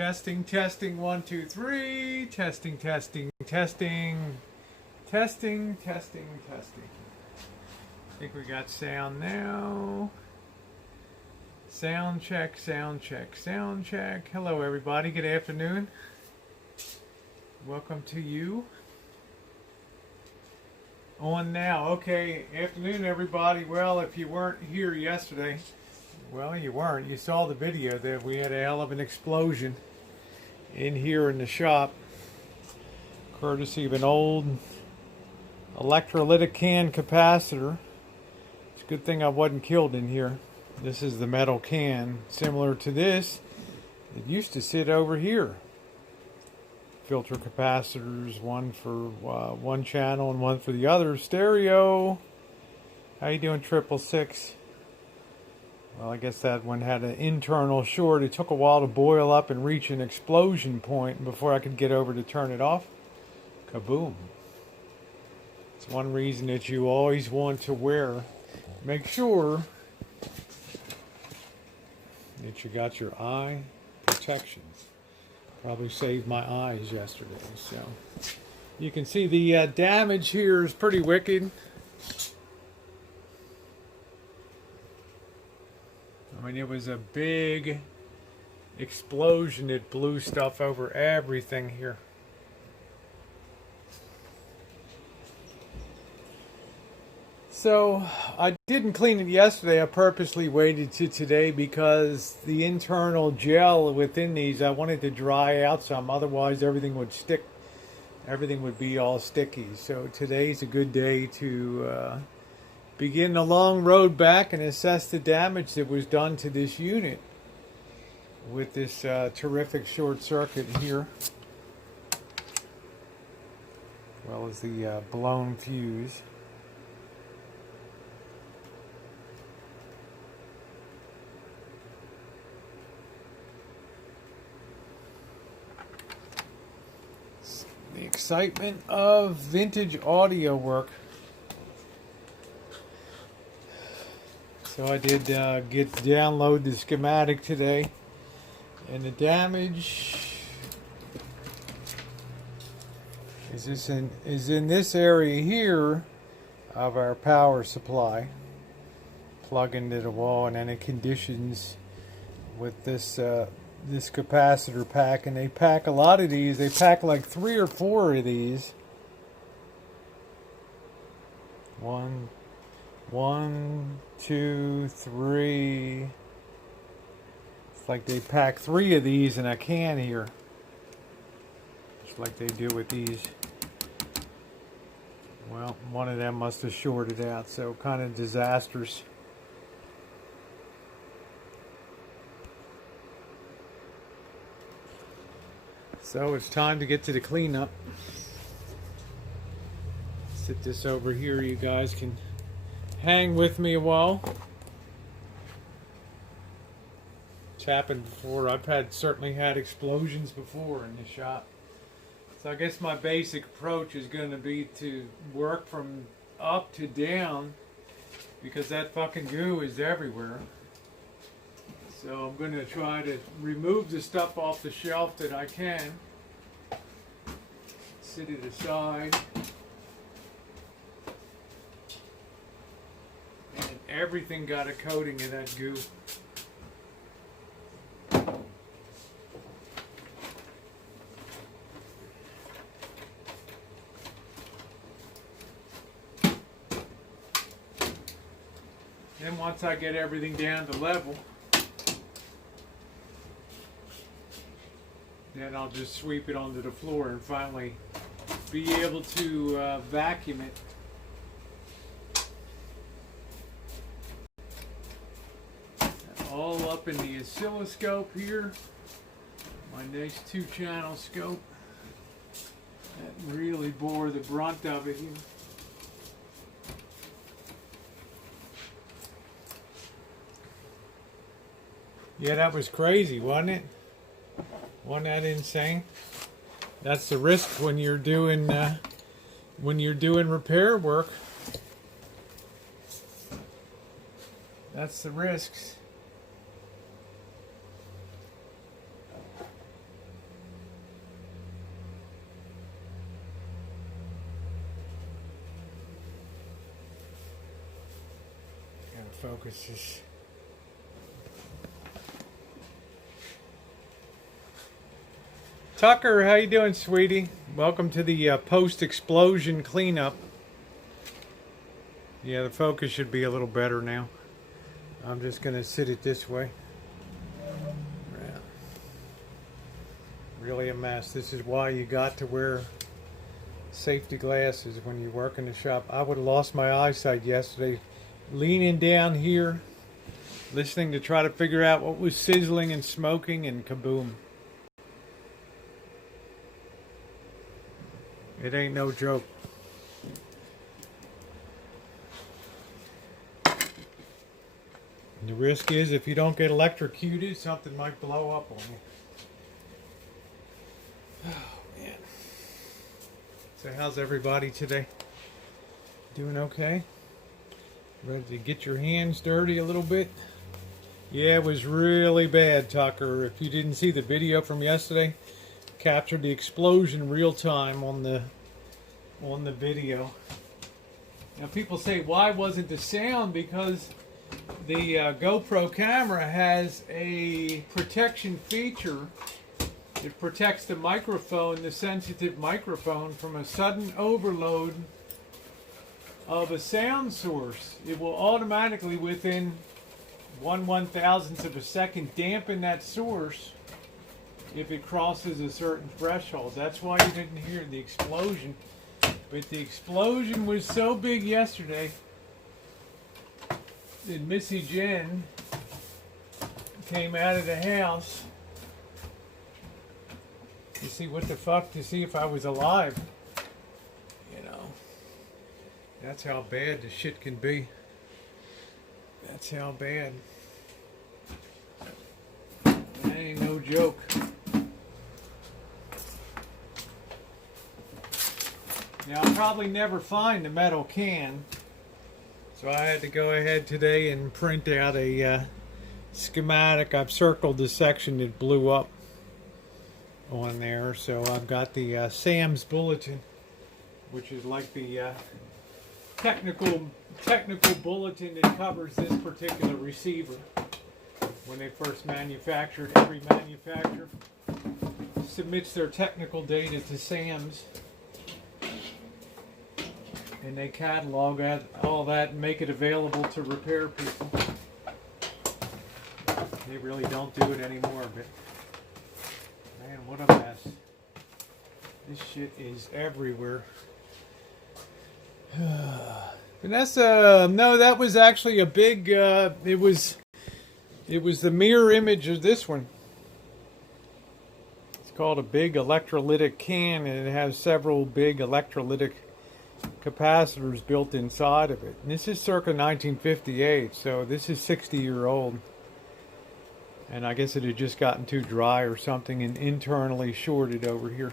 Testing, testing, 1, 2, 3. Testing, testing, testing. Testing, testing, testing. I think we got sound now. Sound check, sound check, sound check. Hello, everybody. Good afternoon. Welcome to you. On now. Okay, afternoon, everybody. Well, if you weren't here yesterday, well, you weren't. You saw the video that we had a hell of an explosion in here in the shop, courtesy of an old electrolytic can capacitor. It's a good thing I wasn't killed in here. This is the metal can, similar to this. It used to sit over here. Filter capacitors, one for one channel and one for the other. Stereo. How you doing, 666? Well, I guess that one had an internal short. It took a while to boil up and reach an explosion point before I could get over to turn it off. Kaboom. It's one reason that you always want to make sure that you got your eye protections. Probably saved my eyes yesterday. So you can see the damage here is pretty wicked. I mean, it was a big explosion. It blew stuff over everything here. So I didn't clean it yesterday. I purposely waited to today because the internal gel within these, I wanted to dry out some. Otherwise, everything would stick. Everything would be all sticky. So today's a good day to begin the long road back and assess the damage that was done to this unit with this terrific short circuit here, as well as the blown fuse. The excitement of vintage audio work. So I did download the schematic today, and the damage is in this area here of our power supply. Plug into the wall, and then it conditions with this this capacitor pack, and they pack a lot of these. They pack like 3 or 4 of these. One, 2, 3. It's like they pack 3 of these in a can here. Just like they do with these. Well, one of them must have shorted out, so kind of disastrous. So it's time to get to the cleanup. Sit this over here. You guys can hang with me a while. It's happened before. I've certainly had explosions before in the shop. So I guess my basic approach is going to be to work from up to down, because that fucking goo is everywhere. So I'm going to try to remove the stuff off the shelf that I can. Sit it aside. And everything got a coating of that goo. Then once I get everything down to level, then I'll just sweep it onto the floor and finally be able to vacuum it. All up in the oscilloscope here. My nice 2-channel scope. That really bore the brunt of it here. Yeah, that was crazy, wasn't it? Wasn't that insane? That's the risk when you're doing repair work. That's the risks. focuses. Tucker, how you doing, sweetie? Welcome to the post-explosion cleanup. Yeah, the focus should be a little better now. I'm just going to sit it this way. Yeah. Really a mess. This is why you got to wear safety glasses when you work in the shop. I would have lost my eyesight yesterday, leaning down here, listening to try to figure out what was sizzling and smoking, and kaboom. It ain't no joke. And the risk is, if you don't get electrocuted, something might blow up on you. Oh, man. So how's everybody today? Doing okay? Ready to get your hands dirty a little bit? Yeah, it was really bad, Tucker. If you didn't see the video from yesterday, captured the explosion real time on the video. Now people say, why wasn't the sound? Because the GoPro camera has a protection feature. It protects the microphone, the sensitive microphone, from a sudden overload of a sound source. It will automatically, within 1/1000th of a second, dampen that source if it crosses a certain threshold. That's why you didn't hear the explosion. But the explosion was so big yesterday that Missy Jenn came out of the house to see what the fuck, to see if I was alive. You know, that's how bad the shit can be. That's how bad. That ain't no joke. Now, I'll probably never find a metal can, so I had to go ahead today and print out a schematic. I've circled the section that blew up on there, so I've got the Sam's Bulletin, which is like the technical bulletin that covers this particular receiver. When they first manufactured, every manufacturer submits their technical data to Sam's, and they catalog all that and make it available to repair people. They really don't do it anymore, but man, what a mess. This shit is everywhere. Vanessa, no, that was actually a big, it was the mirror image of this one. It's called a big electrolytic can, and it has several big electrolytic capacitors built inside of it. And this is circa 1958, so this is 60-year-old. And I guess it had just gotten too dry or something and internally shorted over here.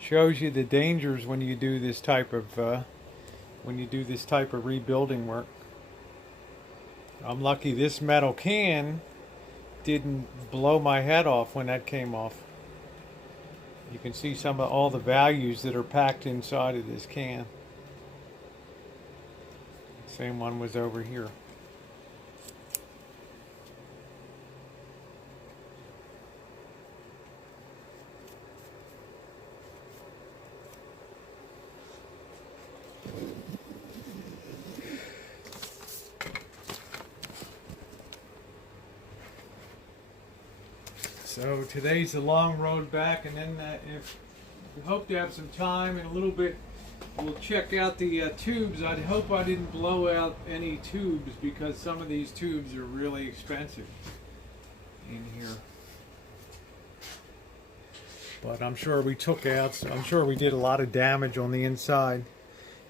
Shows you the dangers when you do this type of rebuilding work. I'm lucky this metal can didn't blow my head off when that came off. You can see some of all the values that are packed inside of this can. Same one was over here. So today's the long road back, and then if we hope to have some time in a little bit, we'll check out the tubes. I'd hope I didn't blow out any tubes, because some of these tubes are really expensive in here. But I'm sure we took out, I'm sure we did a lot of damage on the inside.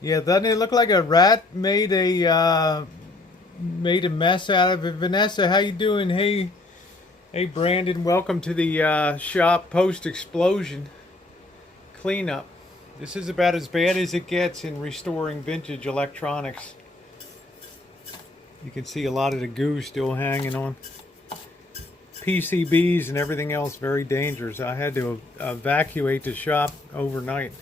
Yeah, doesn't it look like a rat made a mess out of it? Vanessa, how you doing? Hey Brandon, welcome to the shop post-explosion cleanup. This is about as bad as it gets in restoring vintage electronics. You can see a lot of the goo still hanging on. PCBs and everything else, very dangerous. I had to evacuate the shop overnight.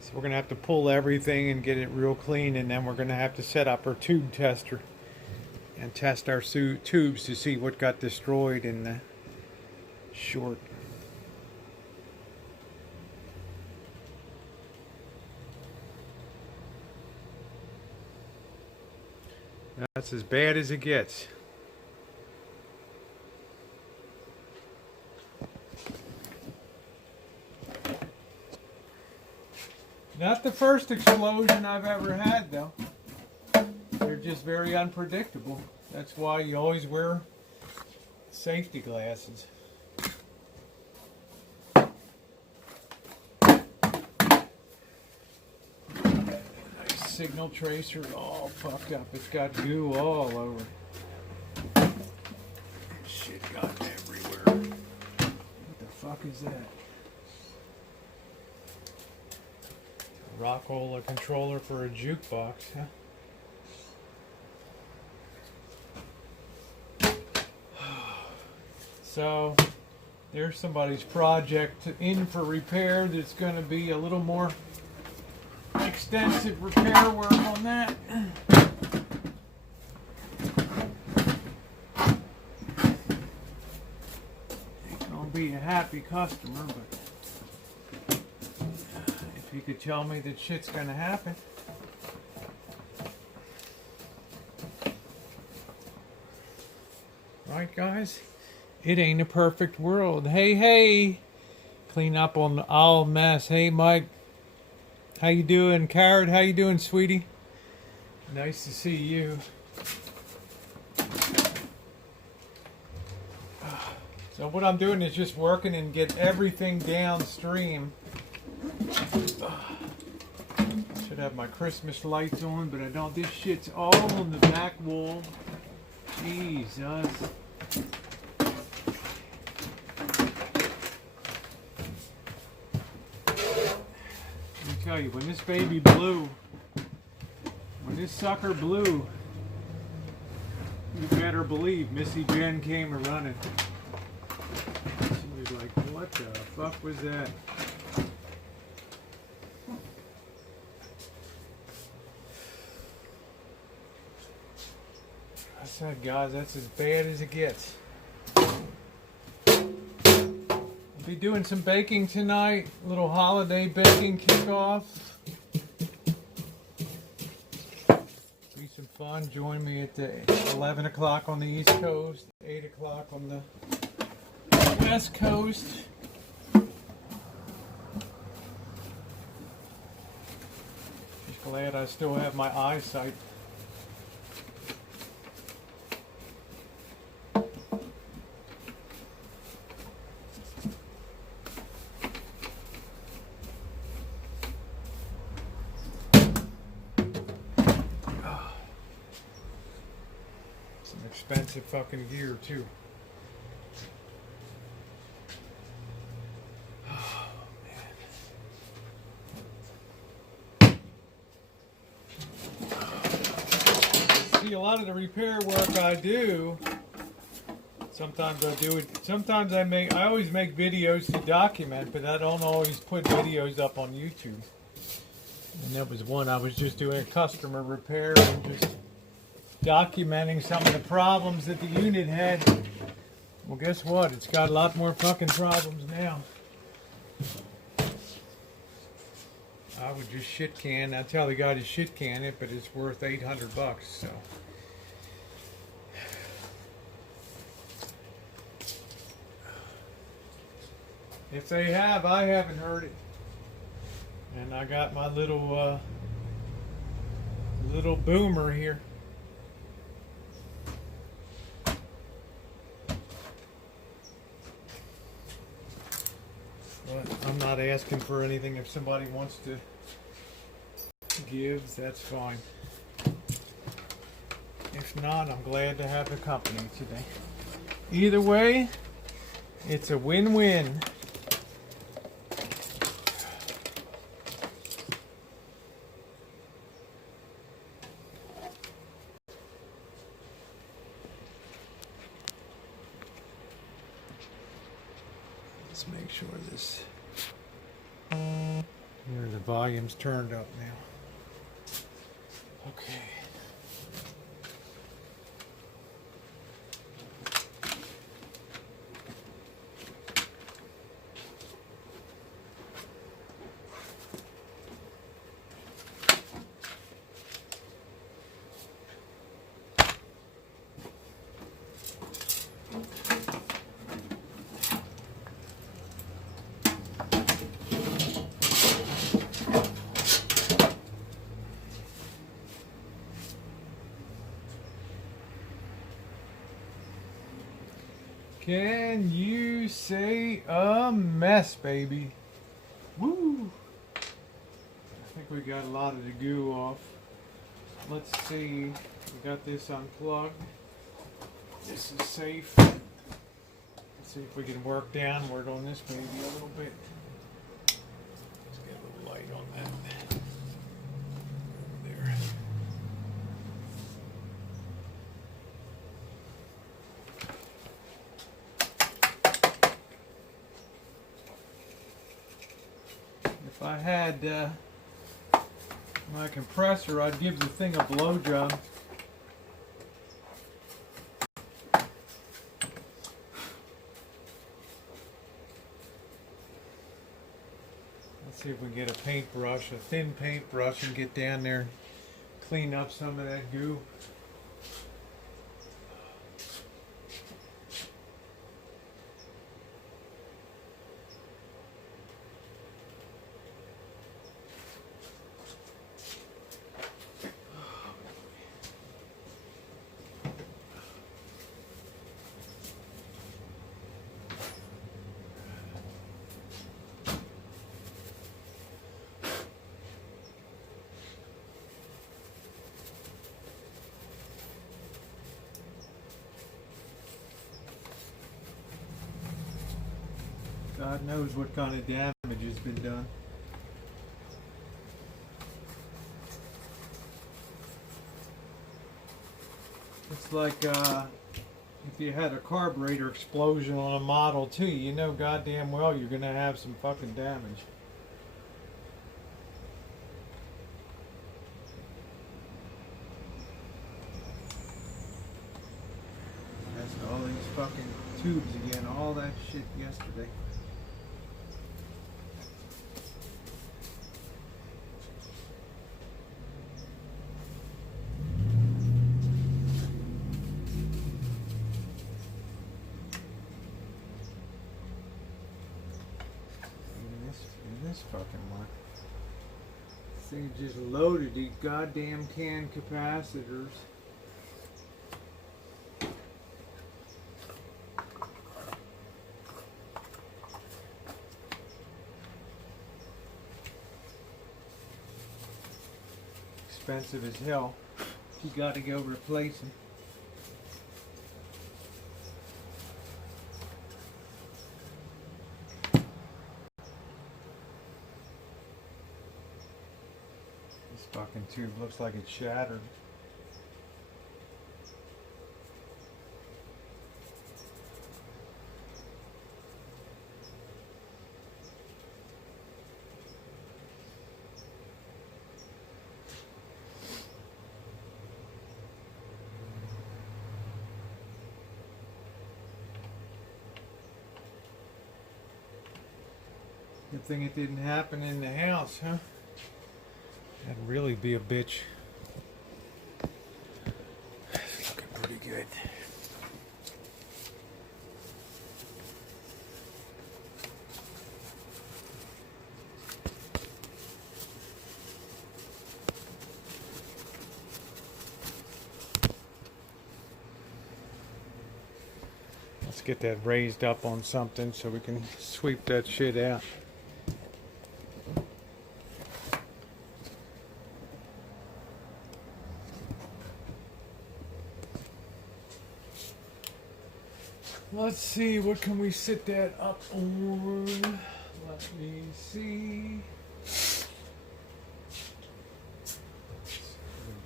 So we're going to have to pull everything and get it real clean, and then we're going to have to set up our tube tester and test our tubes to see what got destroyed in the short. That's as bad as it gets. Not the first explosion I've ever had, though. They're just very unpredictable. That's why you always wear safety glasses. Nice signal tracer, all fucked up. It's got goo all over. Shit got everywhere. What the fuck is that? Rockola controller for a jukebox, huh? So, there's somebody's project in for repair. There's going to be a little more extensive repair work on that. Ain't going to be a happy customer, but you could tell me that shit's gonna happen. Right, guys? It ain't a perfect world. Hey, clean up on the all mess. Hey, Mike, how you doing? Carrot, how you doing, sweetie? Nice to see you. So what I'm doing is just working and get everything downstream. Should have my Christmas lights on, but I don't. This shit's all on the back wall. Jesus. Let me tell you, when this baby blew, when this sucker blew, you better believe Missy Jenn came a running. She was like, what the fuck was that? I said, guys, that's as bad as it gets. I'll be doing some baking tonight, a little holiday baking kickoff. Be some fun. Join me at the 11 o'clock on the East Coast, 8 o'clock on the West Coast. Just glad I still have my eyesight. Expensive fucking gear too. Oh man. See, a lot of the repair work I do, sometimes I do it, sometimes I always make videos to document, but I don't always put videos up on YouTube. And that was one I was just doing a customer repair and just documenting some of the problems that the unit had. Well, guess what? It's got a lot more fucking problems now. I would just shit can. I tell the guy to shit can it, but it's worth $800, so. If they have, I haven't heard it. And I got my little boomer here. But I'm not asking for anything. If somebody wants to give, that's fine. If not, I'm glad to have the company today. Either way, it's a win-win. Let's make sure this Here, the volume's turned up now. Okay. Can you say a mess, baby? Woo! I think we got a lot of the goo off. Let's see. We got this unplugged. This is safe. Let's see if we can work downward on this baby a little bit. Let's get a little light on that. There. If I had my compressor, I'd give the thing a blowjob. Let's see if we can get a paintbrush, a thin paintbrush, and get down there and clean up some of that goo. God knows what kind of damage has been done. It's like if you had a carburetor explosion on a Model T, you know goddamn well you're going to have some fucking damage. That's all these fucking tubes again, all that shit yesterday. This fucking one. This thing just loaded these goddamn can capacitors. Expensive as hell. You got to go replace them. Fucking tube looks like it's shattered. Good thing it didn't happen in the house, huh? That'd really be a bitch. It's looking pretty good. Let's get that raised up on something so we can sweep that shit out. Let's see, what can we sit that up on? Let me see.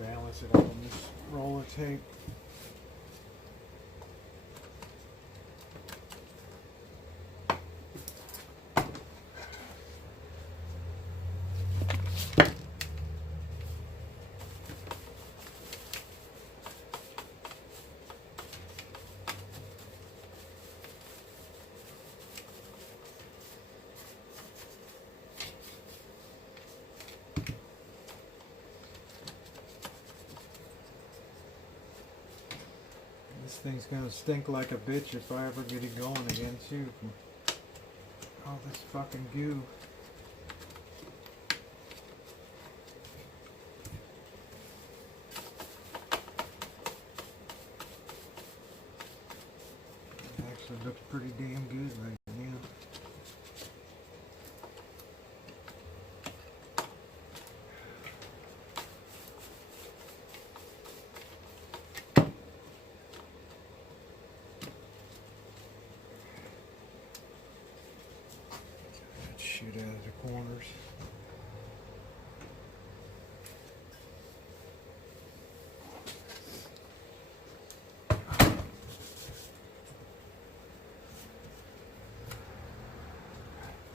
Balance it up on this roller tape. thing's gonna stink like a bitch if I ever get it going again too. All this fucking goo. It actually looks pretty damn good right now. Shoot out of the corners.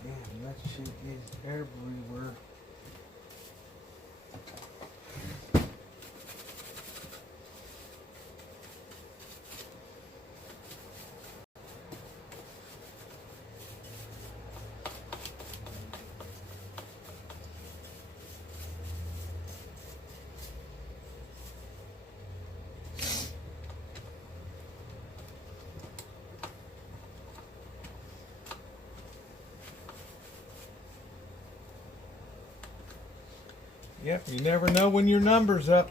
Damn, that shit is everywhere. Yep, you never know when your number's up.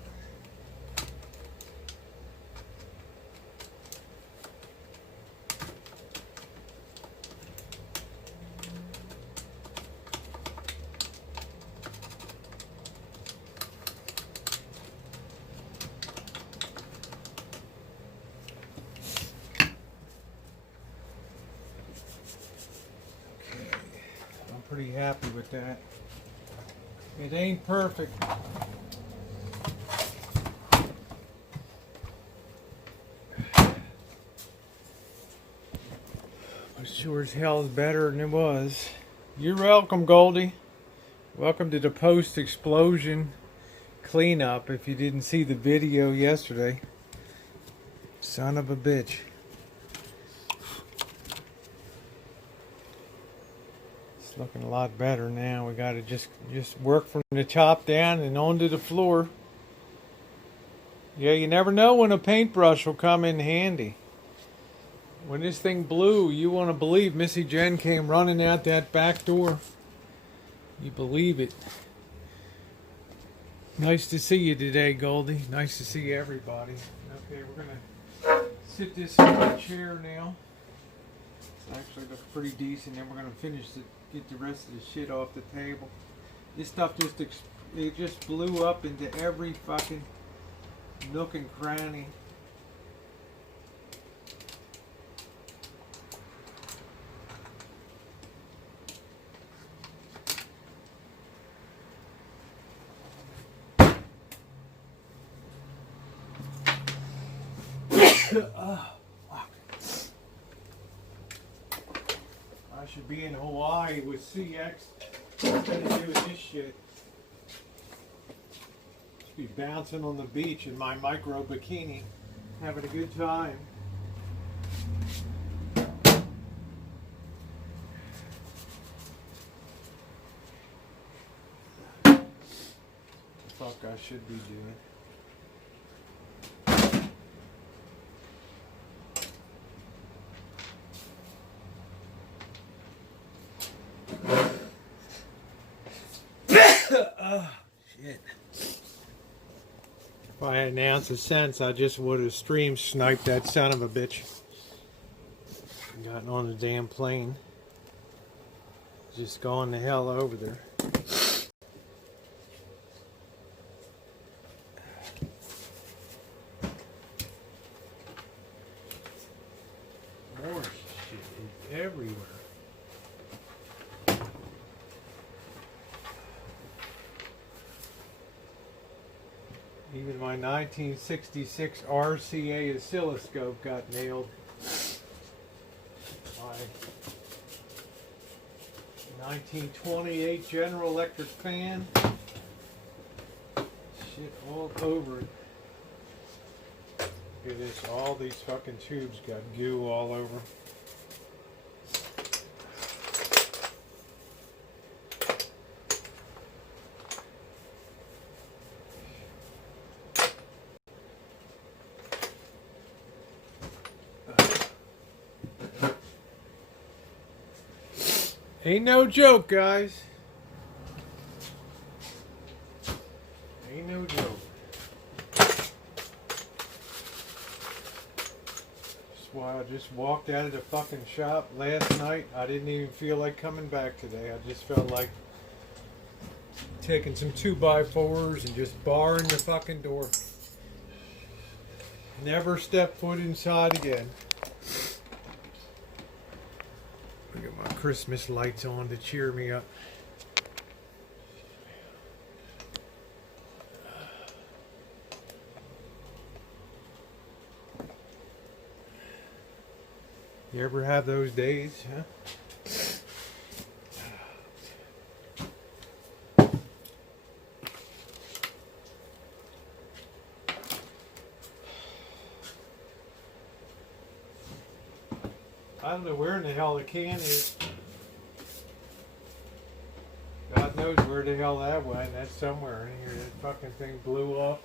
Okay, I'm pretty happy with that. It ain't perfect. But sure as hell is better than it was. You're welcome, Goldie. Welcome to the post-explosion cleanup if you didn't see the video yesterday. Son of a bitch. Looking a lot better now. We got to just work from the top down and onto the floor. Yeah, you never know when a paintbrush will come in handy. When this thing blew, you want to believe Missy Jenn came running out that back door. You believe it. Nice to see you today, Goldie. Nice to see everybody. Okay, we're going to sit this in the chair now. It actually looks pretty decent. Then we're going to finish it. Get the rest of the shit off the table. This stuff just blew up into every fucking nook and cranny. I should be in Hawaii with CX instead of doing this shit. Should be bouncing on the beach in my micro bikini, having a good time. Fuck, I should be doing. Oh, shit. If I had an ounce of sense, I just would have stream sniped that son of a bitch. Gotten on the damn plane. Just gone the hell over there. More shit is everywhere. Even my 1966 RCA oscilloscope got nailed. My 1928 General Electric fan. Shit all over it. Look at this, all these fucking tubes got goo all over. Ain't no joke, guys. Ain't no joke. That's why I just walked out of the fucking shop last night. I didn't even feel like coming back today. I just felt like taking some 2x4s and just barring the fucking door. Never step foot inside again. I got my Christmas lights on to cheer me up. You ever have those days, huh? I don't know where in the hell the can is. God knows where the hell that went. That's somewhere in here. That fucking thing blew off.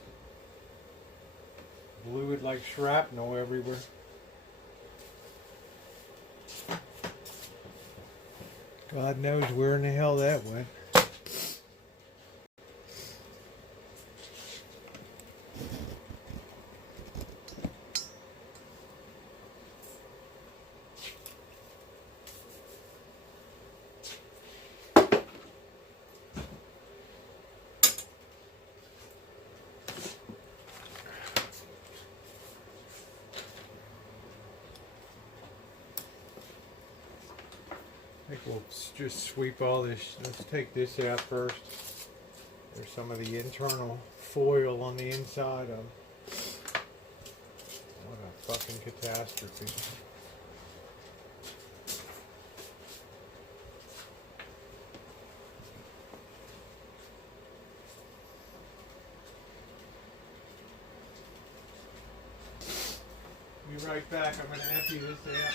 Blew it like shrapnel everywhere. God knows where in the hell that went. I think we'll just sweep all this. Let's take this out first. There's some of the internal foil on the inside of. What a fucking catastrophe. Be right back. I'm going to empty this out.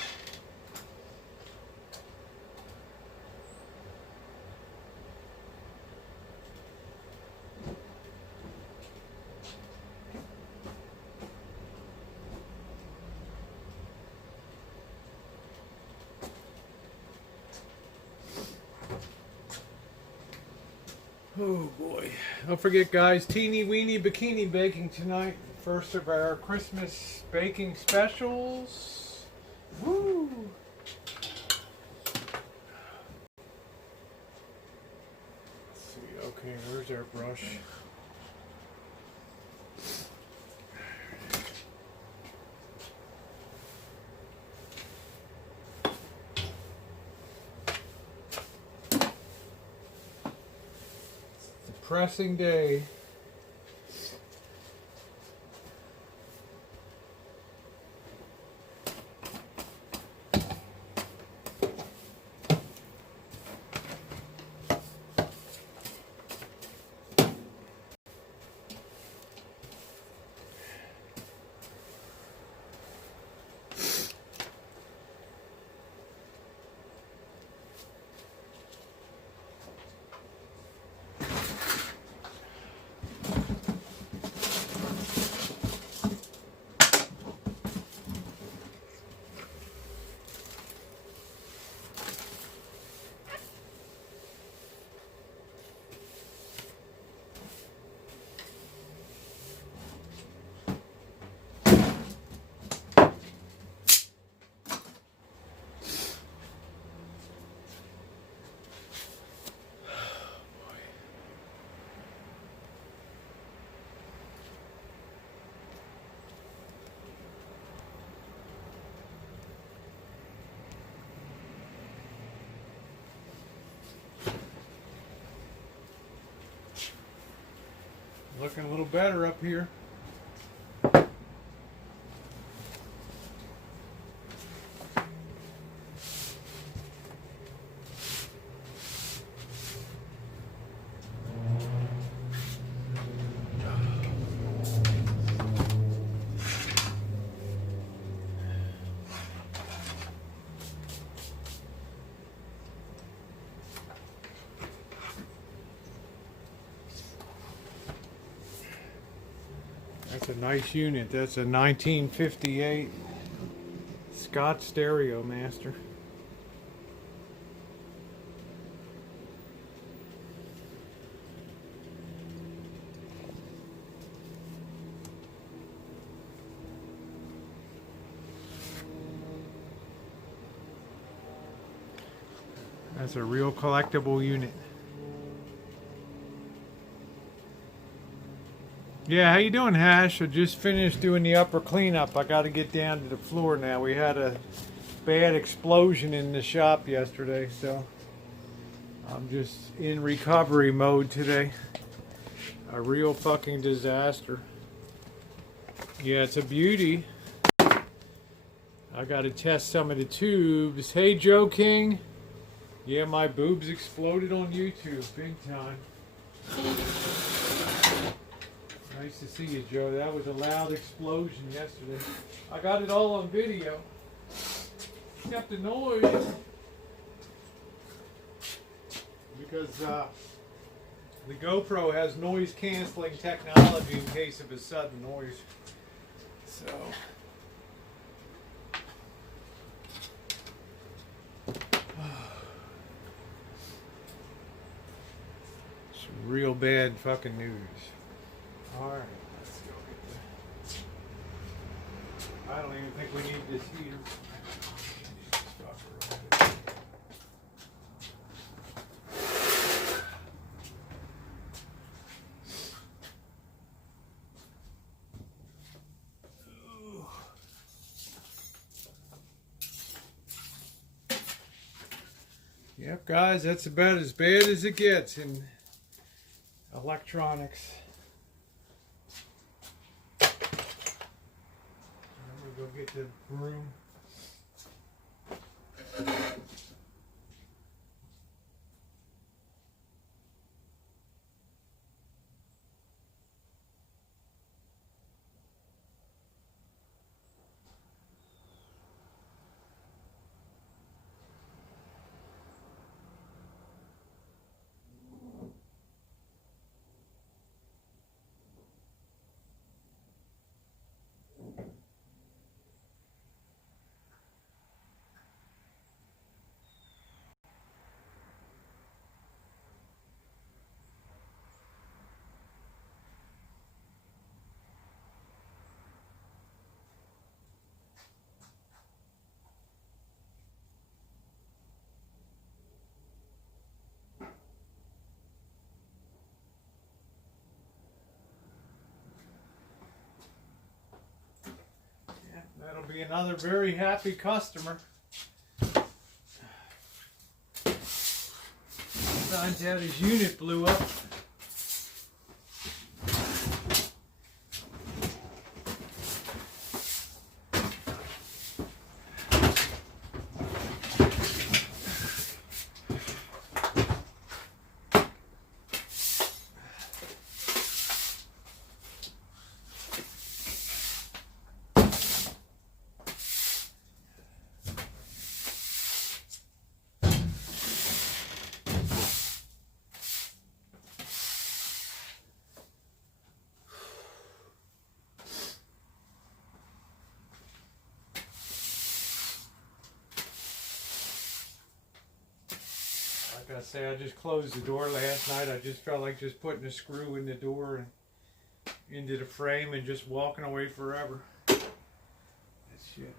Oh boy. Don't forget, guys, teeny weeny bikini baking tonight. First of our Christmas baking specials. Woo! Let's see. Okay, where's our brush? Depressing day. Looking a little better up here. That's a nice unit. That's a 1958 Scott Stereo Master. That's a real collectible unit. Yeah, how you doing, Hash? I just finished doing the upper cleanup. I got to get down to the floor now. We had a bad explosion in the shop yesterday, so I'm just in recovery mode today. A real fucking disaster. Yeah, it's a beauty. I got to test some of the tubes. Hey, Joe King. Yeah, my boobs exploded on YouTube big time. Nice to see you, Joe. That was a loud explosion yesterday. I got it all on video. Except the noise. Because the GoPro has noise canceling technology in case of a sudden noise. So. It's real bad fucking news. Alright, let's go get the... I don't even think we need this heater. Yep, guys, that's about as bad as it gets in electronics. I'm gonna go get the broom. That'll be another very happy customer. Finds out his unit blew up. Like I say, I just closed the door last night. I just felt like just putting a screw in the door and into the frame and just walking away forever. That's shit.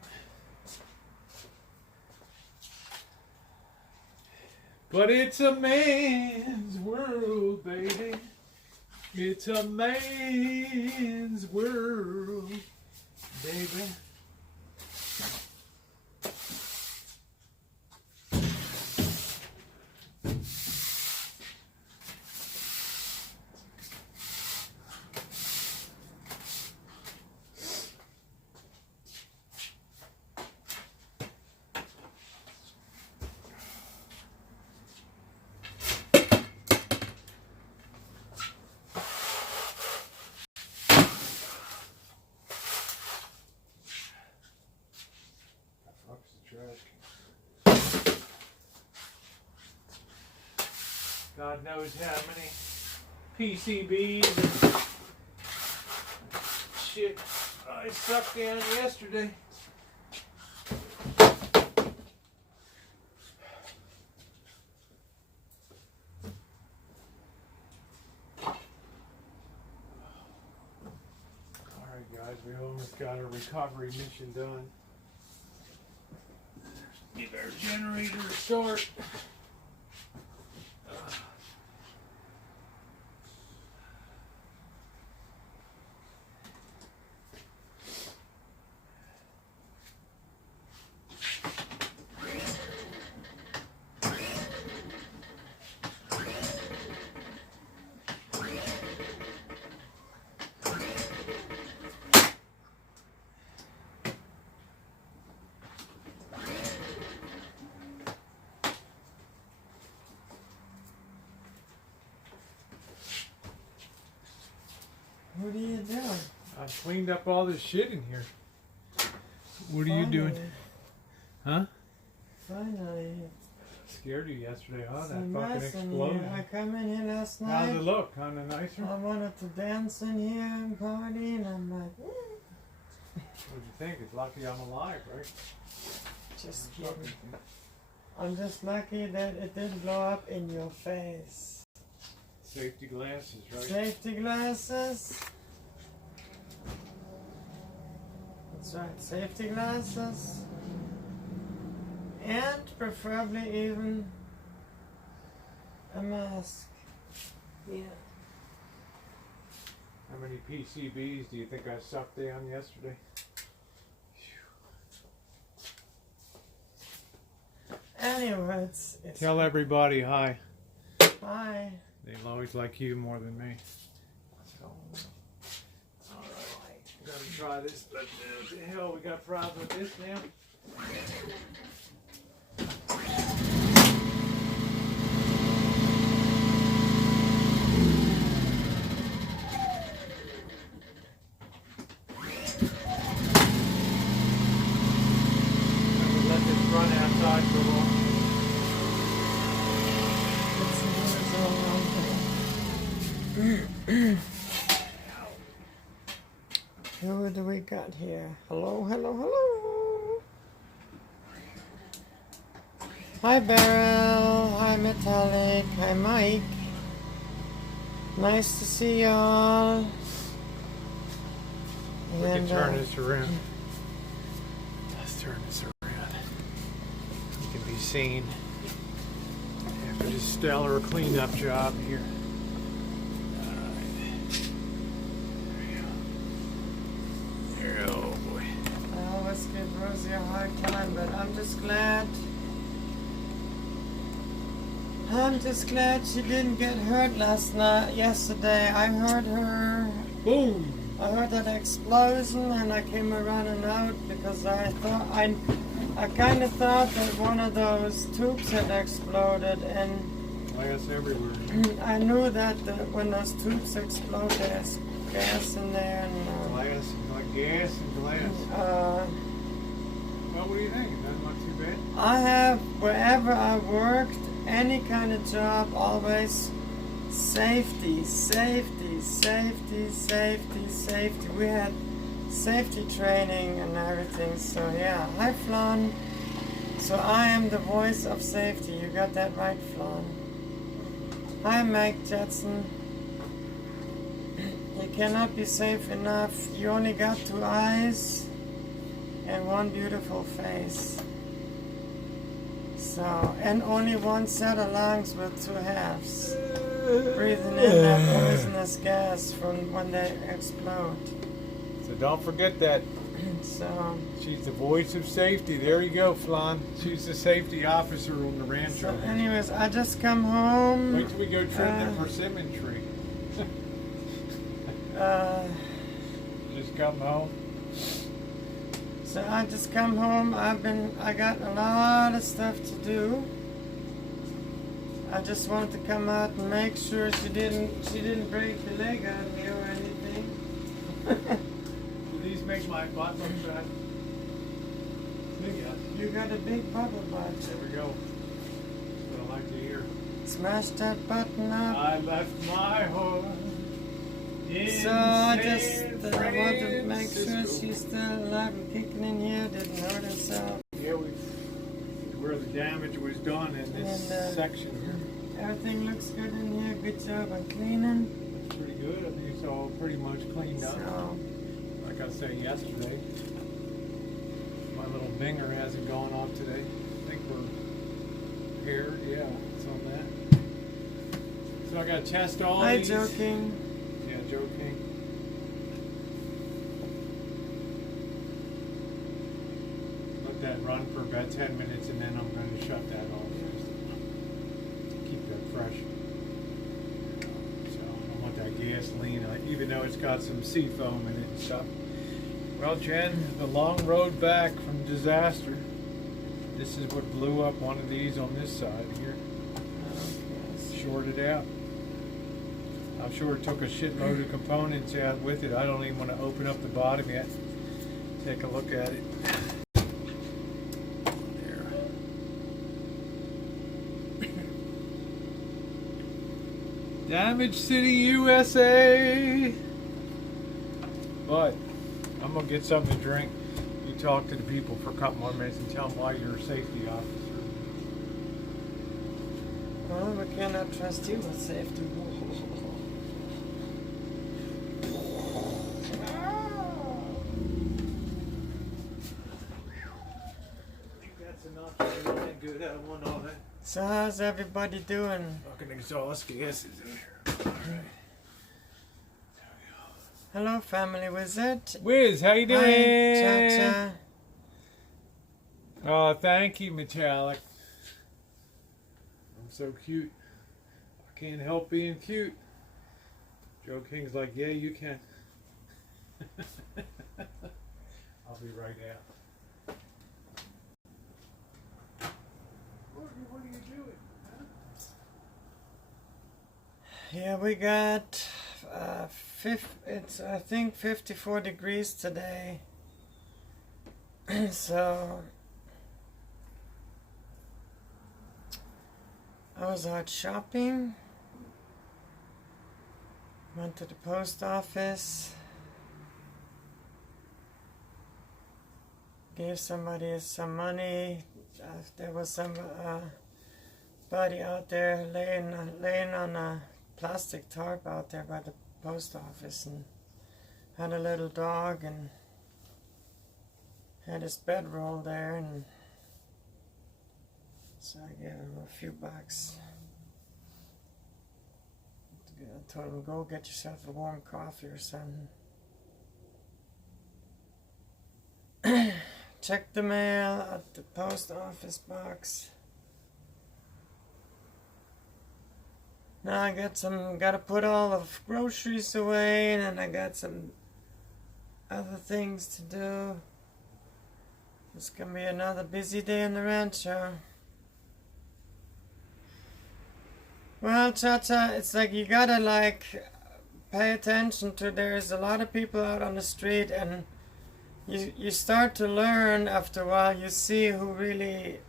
But it's a man's world, baby. It's a man's world, baby. God knows how many PCBs and shit I sucked down yesterday. Alright guys, we almost got a recovery mission done. Get our generator to start. What are you doing? I cleaned up all this shit in here. What are you doing? Huh? Finally. Scared you yesterday, huh? Some That fucking mess in explosion. here. I come in here last night. How's it look? Kinda nicer? I wanted to dance in here and party, and I'm like, What'd you think? It's lucky I'm alive, right? just kidding. I'm just lucky that it didn't blow up in your face. Safety glasses, right? Safety glasses. That's right, safety glasses. And preferably even a mask. Yeah. How many PCBs do you think I sucked down yesterday? Anyway, it's Tell everybody hi. hi. They'll always like you more than me. So, alright, gotta try this, but what the hell, we got problems with this now? Let this run outside for a while. Who do we got here? Hello, hello, hello. Hi Beryl, hi Metallic, hi Mike. Nice to see y'all. We can turn this around. Let's turn this around. You can be seen after this stellar cleanup job here. Oh boy. I always give Rosie a hard time, but I'm just glad she didn't get hurt yesterday. I heard her. Boom! I heard that explosion and I came running out because I kind of thought that one of those tubes had exploded, and Glass everywhere. I knew that when those tubes explode, there's gas in there, and Glass, like gas and glass. uh, Well, what do you think? That's not too bad. I have, wherever I worked, any kind of job, always safety, safety, safety, safety, safety. We had safety training and everything, so yeah. Hi, Flan. So I am the voice of safety. You got that right, Flan. Hi, Mike Jetson. You cannot be safe enough. You only got 2 eyes and 1 beautiful face. So, and only 1 set of lungs with 2 halves. Breathing in that poisonous gas from when they explode. So don't forget that. So, She's the voice of safety. There you go, Flan. She's the safety officer on the Rancho. so anyways, I just come home. Wait till we go trim the persimmon tree. Just come home. So I just come home. I got a lot of stuff to do. I just wanted to come out and make sure she didn't break the leg on me or anything. Do these make my butt look bad? You got a big bubble butt. There we go. That's what I like to hear. Smash that button up. I left my heart in So I just San want to make sure Francisco. she's still alive and kicking in here. Didn't hurt herself. Yeah, where the damage was done in this And, section here. Everything looks good in here. Good job on cleaning. That's pretty good. I think it's all pretty much cleaned up. So, Like I said yesterday, my little binger hasn't gone off today. I think we're paired. Yeah, it's on that. So I got to test all hi, these. joking. Yeah, joking. Let that run for about 10 minutes and then I'm going to shut that off. Just to keep that fresh. So I don't want that gasoline, even though it's got some sea foam in it and stuff. Well, Jen, the long road back from disaster. This is what blew up one of these on this side here. Shorted out. I'm sure it took a shitload of components out with it. I don't even want to open up the bottom yet. Take a look at it. There. Damage City, USA. But I'm gonna get something to drink. You talk to the people for a couple more minutes and tell them why you're a safety officer. Well, we cannot trust you with safety. I think that's enough. Really good. I don't want all that So how's everybody doing? fucking exhaust gases in here. All right. Hello, family wizard. Wiz, how you doing? Hi, Cha-Cha. Oh, thank you, Metallic. I'm so cute. I can't help being cute. Joe King's like, yeah, you can. I'll be right out. What are you doing? Huh? Yeah, we got it's I think 54 degrees today. So I was out shopping. Went to the post office. Gave somebody some money. There was some body out there laying on a plastic tarp out there by the post office, and had a little dog and had his bedroll there, and so I gave him a few bucks. I told him, go get yourself a warm coffee or something. Check the mail at the post office box. Now I gotta put all the groceries away, and then I got some other things to do. It's gonna be another busy day in the Rancho. Well, Cha-Cha, it's like you gotta pay attention to, there's a lot of people out on the street, and you start to learn after a while. You see who really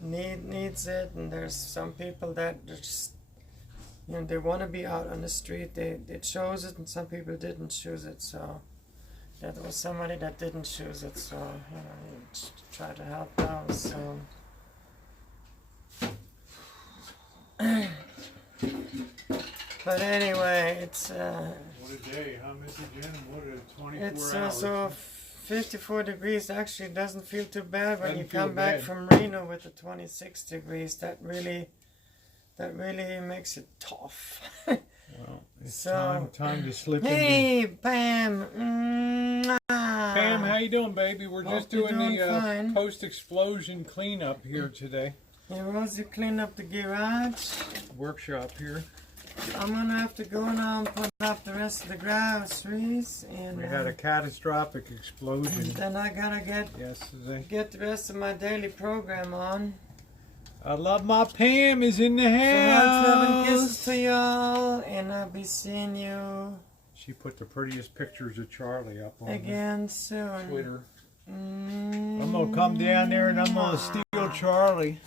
needs it, and there's some people that just, they want to be out on the street. They chose it, and some people didn't choose it. So that was somebody that didn't choose it. So you try to help those. So. But anyway, it's What a day, huh, Missy Jenn? What a 24 it's hours. so 54 degrees. Actually doesn't feel too bad when Doesn't you feel come back bad. from Reno with the 26 degrees. That really makes it tough. Well, it's So- time to slip into... Hey, Pam. Mwah. Pam, how you doing, baby? We're Hope just you're doing doing the fine. post-explosion cleanup here today. Hey, Rosie, clean up the garage. Workshop here. I'm gonna have to go now and put up the rest of the groceries, and We had a catastrophic explosion then I gotta yesterday. get the rest of my daily program on. I love my Pam is in the So hugs, love, and house. kisses to y'all, and I'll be seeing you She put the prettiest pictures of Charlie up on again soon. Twitter. Mm. I'm gonna come down there and I'm gonna steal Charlie.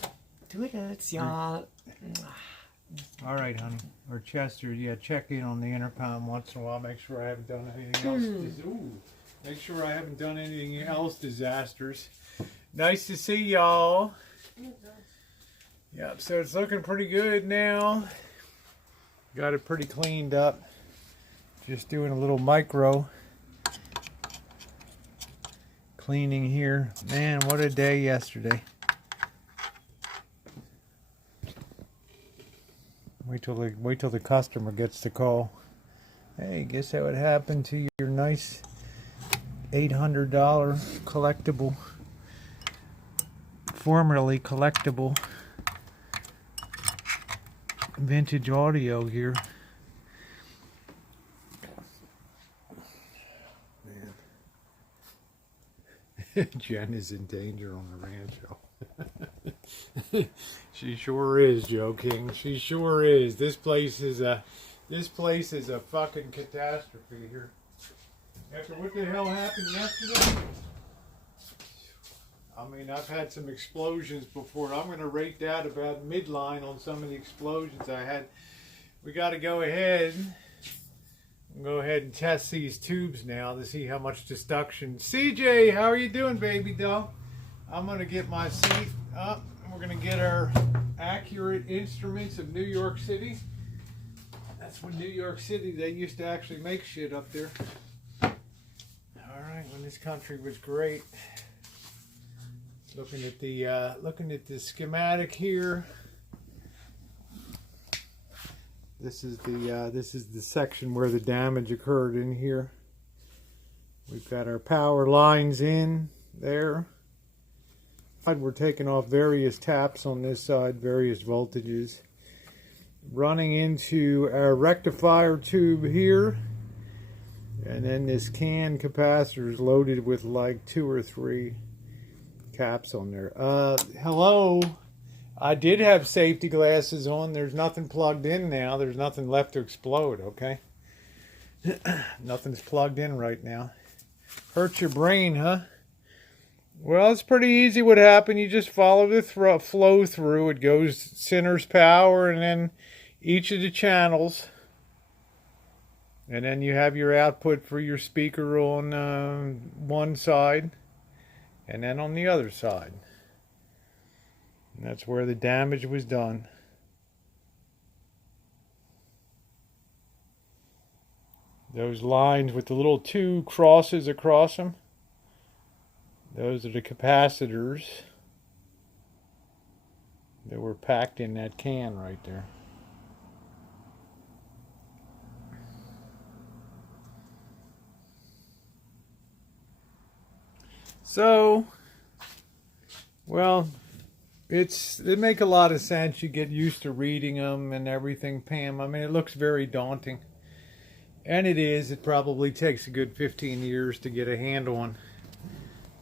Twitters, y'all. All right, honey. Or Chester, yeah, check in on the intercom once in a while. Make sure I haven't done anything else. Ooh, make sure I haven't done anything else disasters. Nice to see y'all. Yep, so it's looking pretty good now. Got it pretty cleaned up. Just doing a little micro cleaning here. Man, what a day yesterday. Wait till the customer gets the call. Hey, guess that would happen to your nice $800 collectible, formerly collectible vintage audio here. Man. Jen is in danger on the Rancho. She sure is, Joe King. She sure is. This place is a fucking catastrophe here. After what the hell happened yesterday? I mean, I've had some explosions before. I'm going to rate that about midline on some of the explosions I had. We got to go ahead and test these tubes now to see how much destruction. CJ, how are you doing, baby doll? I'm going to get my seat up. And we're going to get our accurate instruments of New York City. That's when New York City, they used to actually make shit up there. All right, when this country was great. Looking at the schematic here. This is the section where the damage occurred in here. We've got our power lines in there. We're taking off various taps on this side, various voltages. Running into our rectifier tube here. And then this can capacitor is loaded with like 2 or 3 caps on there. Hello. I did have safety glasses on. There's nothing plugged in now. There's nothing left to explode, okay? Nothing's plugged in right now. Hurts your brain, huh? Well, it's pretty easy what happened. You just follow the flow through. It goes center's power and then each of the channels. And then you have your output for your speaker on one side and then on the other side. And that's where the damage was done. Those lines with the little 2 crosses across them, those are the capacitors that were packed in that can right there. So, well, it make a lot of sense. You get used to reading them and everything, Pam. I mean, it looks very daunting. And it is. It probably takes a good 15 years to get a handle on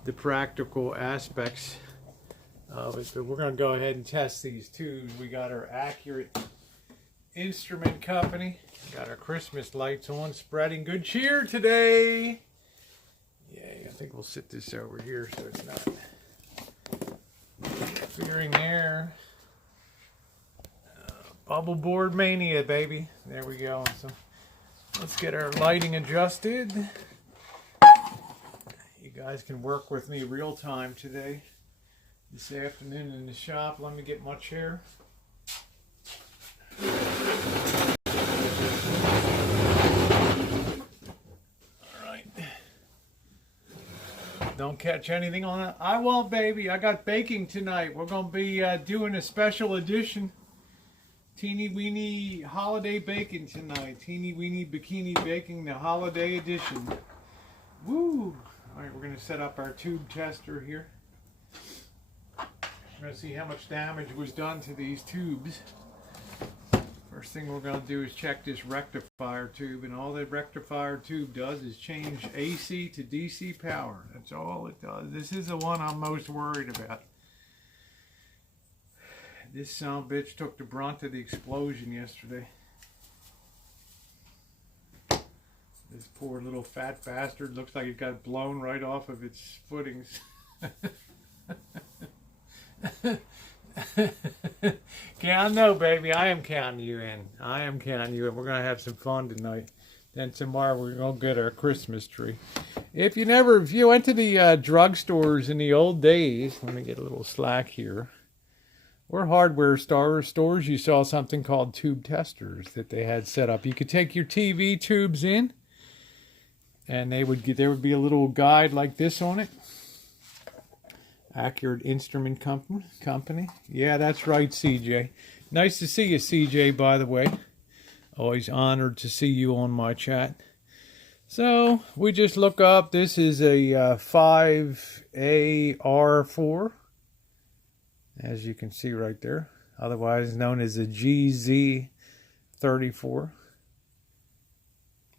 the practical aspects of it. But we're going to go ahead and test these tubes. We got our accurate instrument company. Got our Christmas lights on, spreading good cheer today. Yay, I think we'll sit this over here so it's not interfering there. Bubble board mania, baby. There we go. So let's get our lighting adjusted. You guys can work with me real time today. This afternoon in the shop. Let me get my chair. Don't catch anything on it. I won't, baby. I got baking tonight. We're going to be doing a special edition. Teeny weeny holiday baking tonight. Teeny weeny bikini baking, the holiday edition. Woo! All right, we're going to set up our tube tester here. We're going to see how much damage was done to these tubes. First thing we're going to do is check this rectifier tube, and all that rectifier tube does is change AC to DC power. That's all it does. This is the one I'm most worried about. This son of a bitch took the brunt of the explosion yesterday. This poor little fat bastard looks like it got blown right off of its footings. I know, baby. I am counting you in. I am counting you in. We're going to have some fun tonight. Then tomorrow we're going to get our Christmas tree. If you went to the drugstores in the old days, let me get a little slack here, or hardware stores, you saw something called tube testers that they had set up. You could take your TV tubes in, and there would be a little guide like this on it. Accurate Instrument Company. Yeah, that's right, CJ. Nice to see you, CJ, by the way. Always honored to see you on my chat. So, we just look up. This is a 5AR4, as you can see right there. Otherwise known as a GZ34.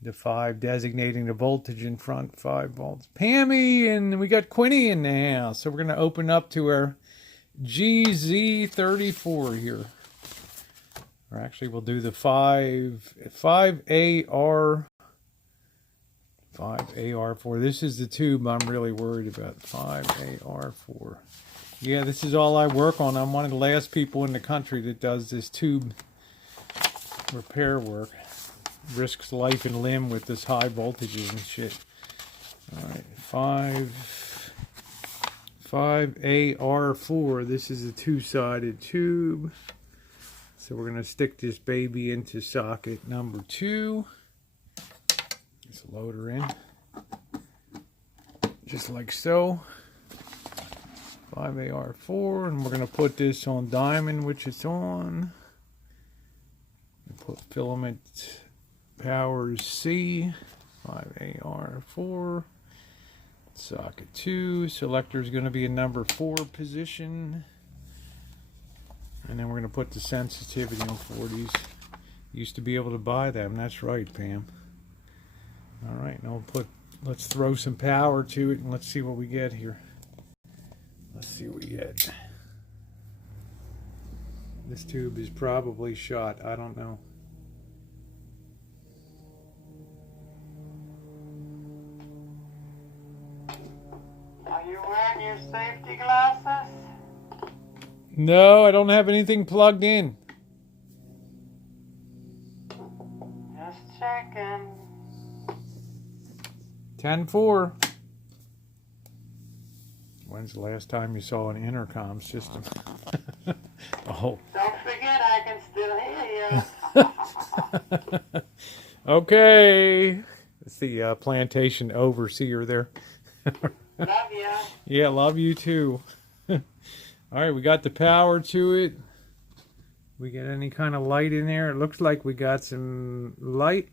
The 5 designating the voltage in front, 5 volts. Pammy, and we got Quinny in the house. So we're going to open up to our GZ34 here. Or actually, we'll do the 5AR4. This is the tube I'm really worried about. 5AR4. Yeah, this is all I work on. I'm one of the last people in the country that does this tube repair work. Risks life and limb with this high voltages and shit. Alright, 5AR4. This is a two-sided tube. So we're going to stick this baby into socket number 2. Let's load her in. Just like so. 5AR4. And we're going to put this on diamond, which it's on. Put filament powers C. 5AR4. Socket 2. Selector is going to be in number 4 position. And then we're going to put the sensitivity on 40s. Used to be able to buy them. That's right, Pam. Alright, now let's throw some power to it and let's see what we get here. Let's see what we get. This tube is probably shot. I don't know. Are you wearing your safety glasses? No, I don't have anything plugged in. Just checking. 10-4. When's the last time you saw an intercom system? Oh. Don't forget, I can still hear you. Okay. It's the plantation overseer there. Love you. Yeah, love you too. All right, we got the power to it. We got any kind of light in there? It looks like we got some light.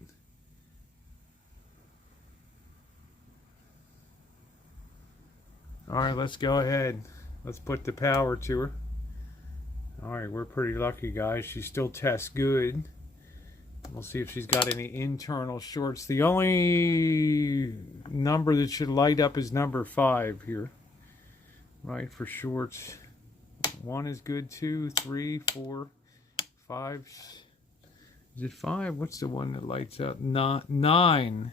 All right, let's go ahead. Let's put the power to her. All right, we're pretty lucky, guys. She still tests good. We'll see if she's got any internal shorts. The only number that should light up is number 5 here. Right, for shorts. 1 is good, 2, 3, 4, 5. Is it 5? What's the one that lights up? 9.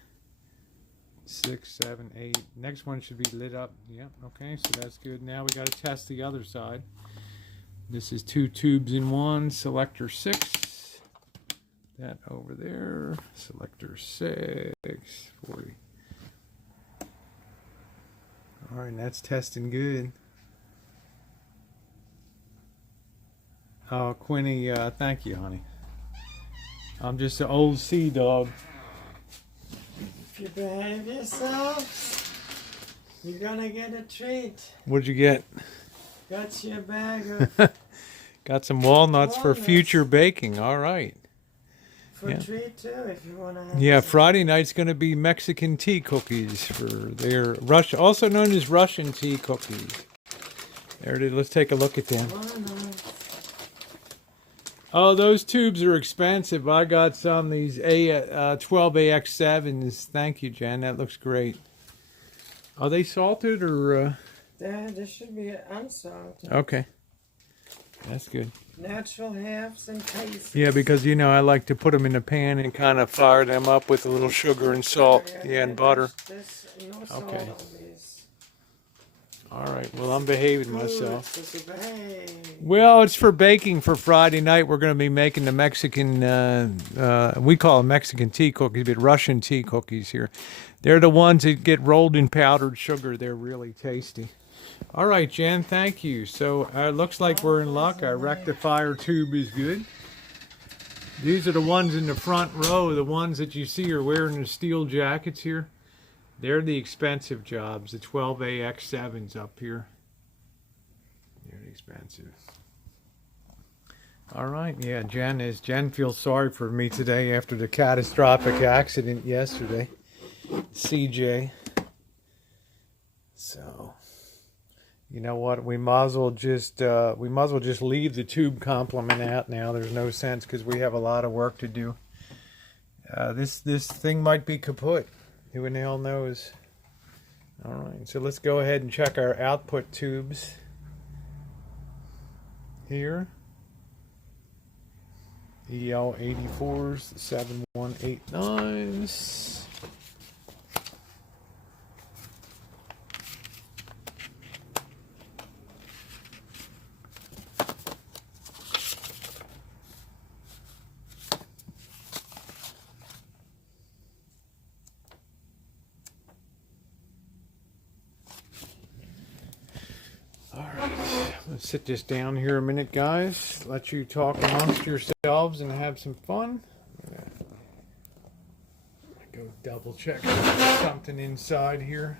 6, 7, 8. Next one should be lit up. Yep, okay, so that's good. Now we got to test the other side. This is 2 tubes in 1. Selector 6. That over there. Selector 6. 40. All right, that's testing good. Oh, Quinny, thank you, honey. I'm just an old sea dog. If you behave yourselves, you're gonna get a treat. What'd you get? Got you a bag of Got some walnuts for future baking. All right. for a treat too, if you wanna have Yeah, some. Friday night's going to be Mexican tea cookies for their also known as Russian tea cookies. There it is. Let's take a look at them. Walnuts. Oh, those tubes are expensive. I got some these 12AX7s. Thank you, Jen. That looks great. Are they salted or? There should be unsalted. Okay, that's good. Natural halves and pieces. Yeah, because you know I like to put them in a pan and kind of fire them up with a little sugar and salt. Yeah, and butter. There's no salt Okay. on these. All right. Well, I'm behaving myself. Ooh, behave. Well, it's for baking for Friday night. We're going to be making the Mexican, we call them Mexican tea cookies, but Russian tea cookies here. They're the ones that get rolled in powdered sugar. They're really tasty. All right, Jen, thank you. So it looks like we're in luck. Our rectifier tube is good. These are the ones in the front row, the ones that you see are wearing the steel jackets here. They're the expensive jobs, the 12AX7s up here. They're expensive. All right, yeah, Jen feels sorry for me today after the catastrophic accident yesterday. CJ. So, you know what? We might as well just leave the tube complement out now. There's no sense because we have a lot of work to do. This thing might be kaput. Who in the hell knows? All right, so let's go ahead and check our output tubes. here. EL 84s, 7189s. Let's sit this down here a minute, guys. Let you talk amongst yourselves and have some fun. Go double check something inside here.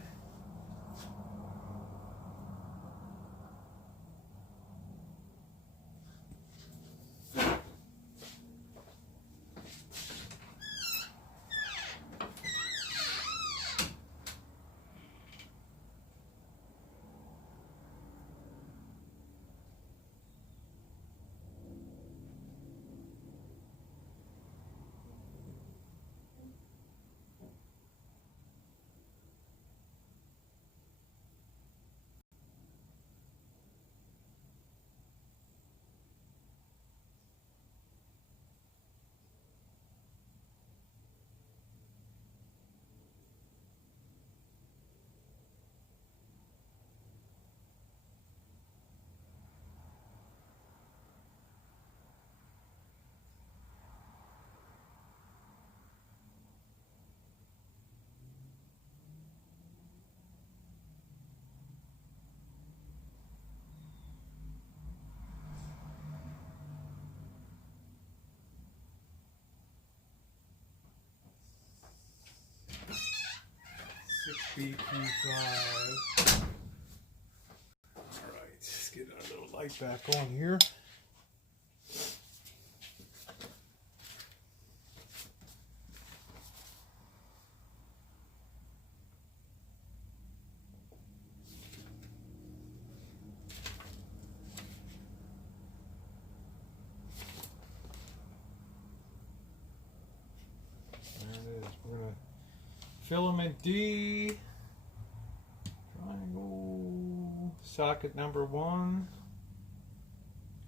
BQ5. Alright, let's get our little light back on here. There it is. We're going to filament D, triangle, socket number 1.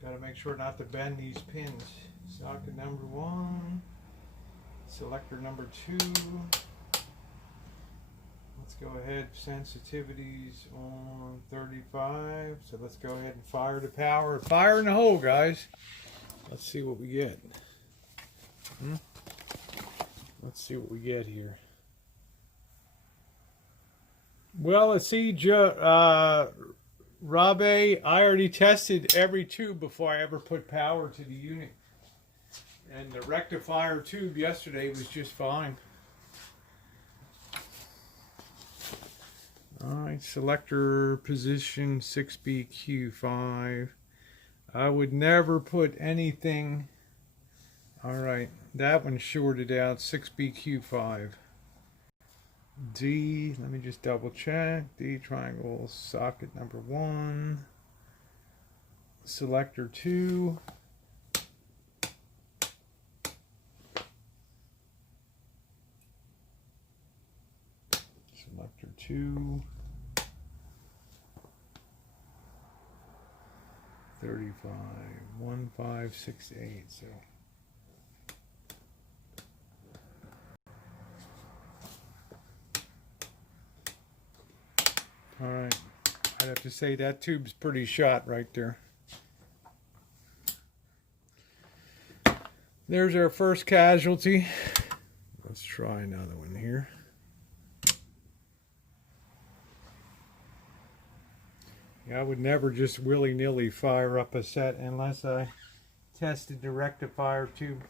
Got to make sure not to bend these pins. Socket number 1, selector number 2. Let's go ahead, sensitivities on 35. So let's go ahead and fire the power. Fire in the hole, guys. Let's see what we get. Let's see what we get here. Well, let's see, Rob, I already tested every tube before I ever put power to the unit. And the rectifier tube yesterday was just fine. Alright, selector position 6BQ5. I would never put anything. Alright, that one's shorted out, 6BQ5. D, let me just double check. D triangle, socket number 1, selector 2, selector 2, 35, 1568. So alright, I'd have to say that tube's pretty shot right there. There's our first casualty. Let's try another one here. Yeah, I would never just willy-nilly fire up a set unless I tested the rectifier tube.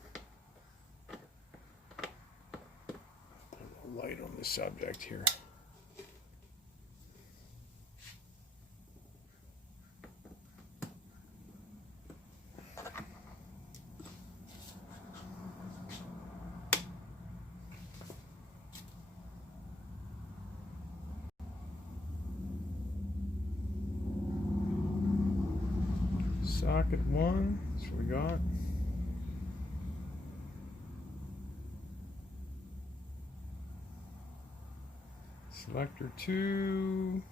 Put a little light on the subject here. Socket 1, that's what we got. Selector 2.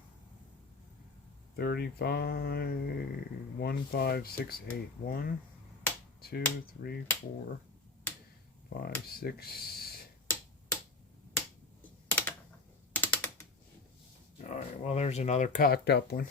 35, 1, 5, 6, 8. 1, 2, 3, 4, 5, 6. Alright, well, there's another cocked up one.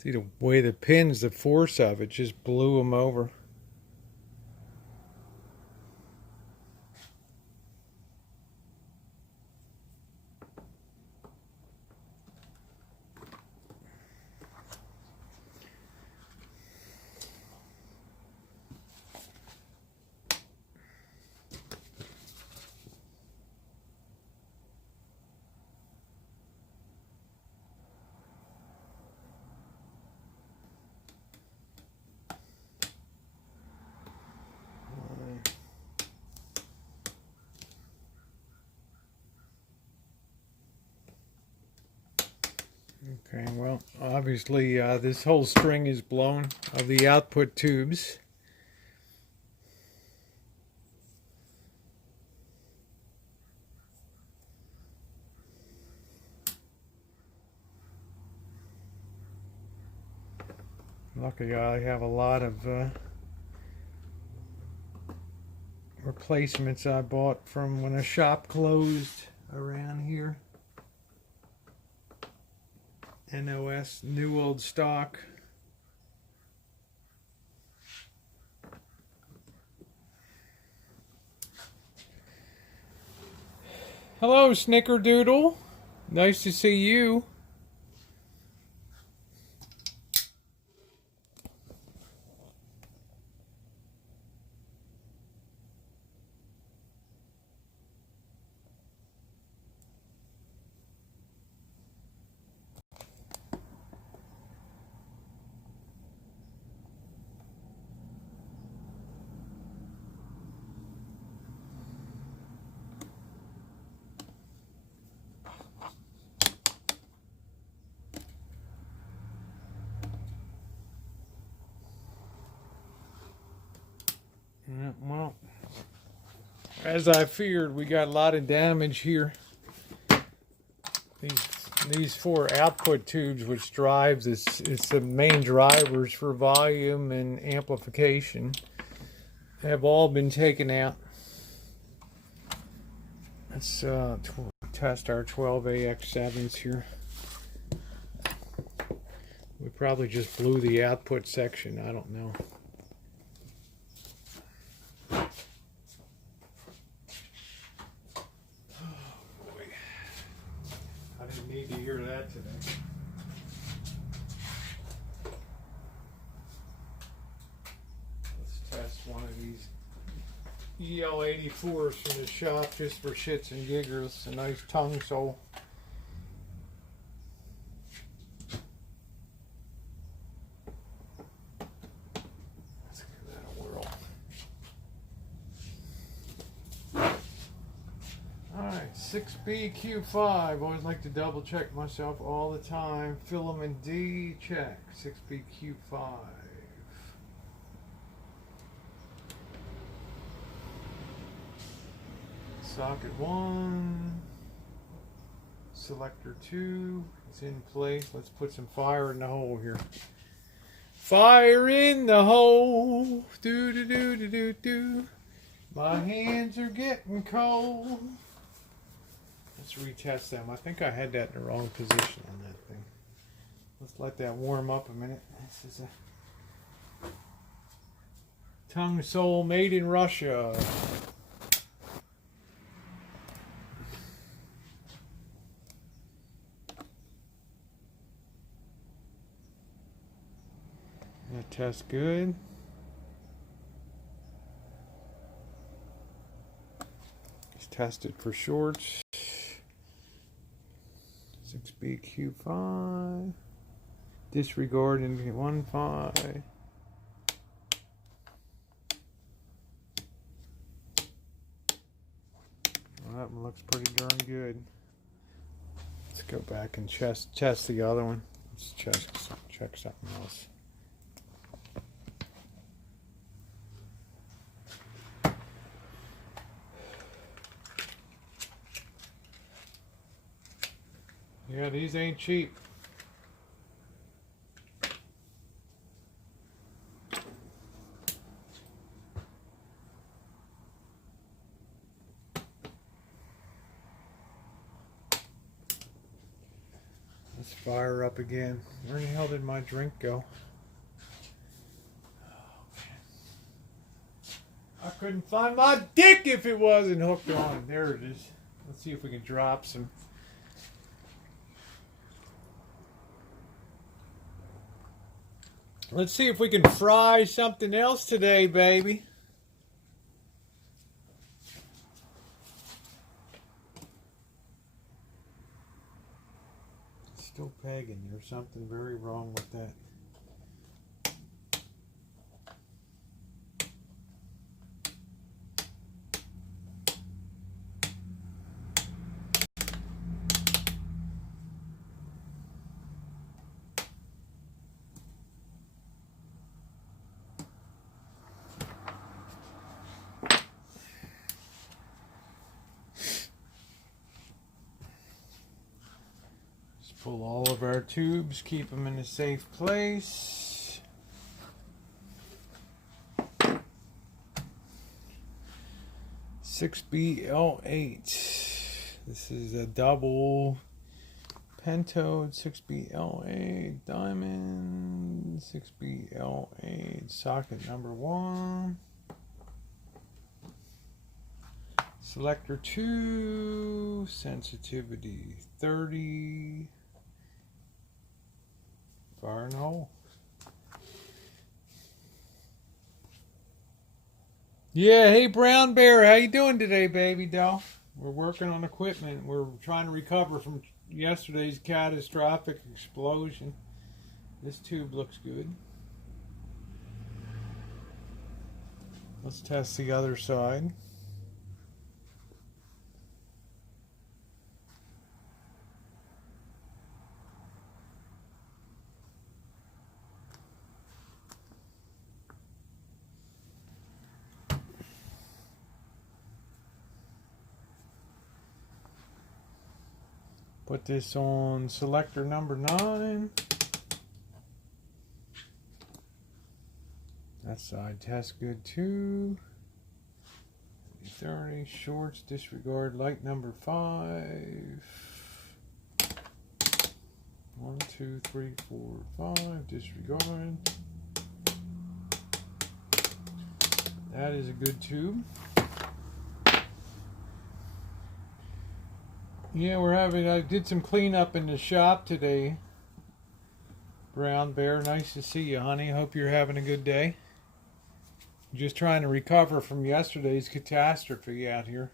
See the way the pins, the force of it just blew them over. Okay, well, obviously this whole string is blown of the output tubes. Luckily, I have a lot of replacements I bought from when a shop closed around here. NOS, new old stock. Hello, Snickerdoodle. Nice to see you. Yeah, well, as I feared, we got a lot of damage here. These four output tubes, which drives it's the main drivers for volume and amplification, have all been taken out. Let's test our 12AX7s here. We probably just blew the output section. I don't know. Need to hear that today. Let's test one of these EL84s from the shop just for shits and giggles. A nice tongue sole. Let's give that a whirl. Alright, 6BQ5. Always like to double check myself all the time. Filament D, check. 6BQ5. Socket 1. Selector 2. It's in place. Let's put some fire in the hole here. Fire in the hole. Do do do do do do. My hands are getting cold. Let's retest them. I think I had that in the wrong position on that thing. Let's let that warm up a minute. This is a tongue sole made in Russia. That tests good. Let's test it for shorts. 6BQ5. Disregard in 1.5. Well, that one looks pretty darn good. Let's go back and test the other one. Let's check something else. Yeah, these ain't cheap. Let's fire up again. Where the hell did my drink go? Oh, man. I couldn't find my dick if it wasn't hooked on. There it is. Let's see if we can drop some. Let's see if we can fry something else today, baby. Still pegging. There's something very wrong with that. Pull all of our tubes, keep them in a safe place. (6BL8). This is a double pentode 6BL8 diamond 6BL8 socket number 1. Selector 2, sensitivity 30. Fire in the hole. Yeah, hey Brown Bear, how you doing today, baby doll? We're working on equipment. We're trying to recover from yesterday's catastrophic explosion. This tube looks good. Let's test the other side. Put this on selector number 9. That side tests good too. 30 shorts, disregard light number 5. 1, 2, 3, 4, 5, disregard. That is a good tube. Yeah, I did some cleanup in the shop today. Brown Bear, nice to see you, honey. Hope you're having a good day. Just trying to recover from yesterday's catastrophe out here.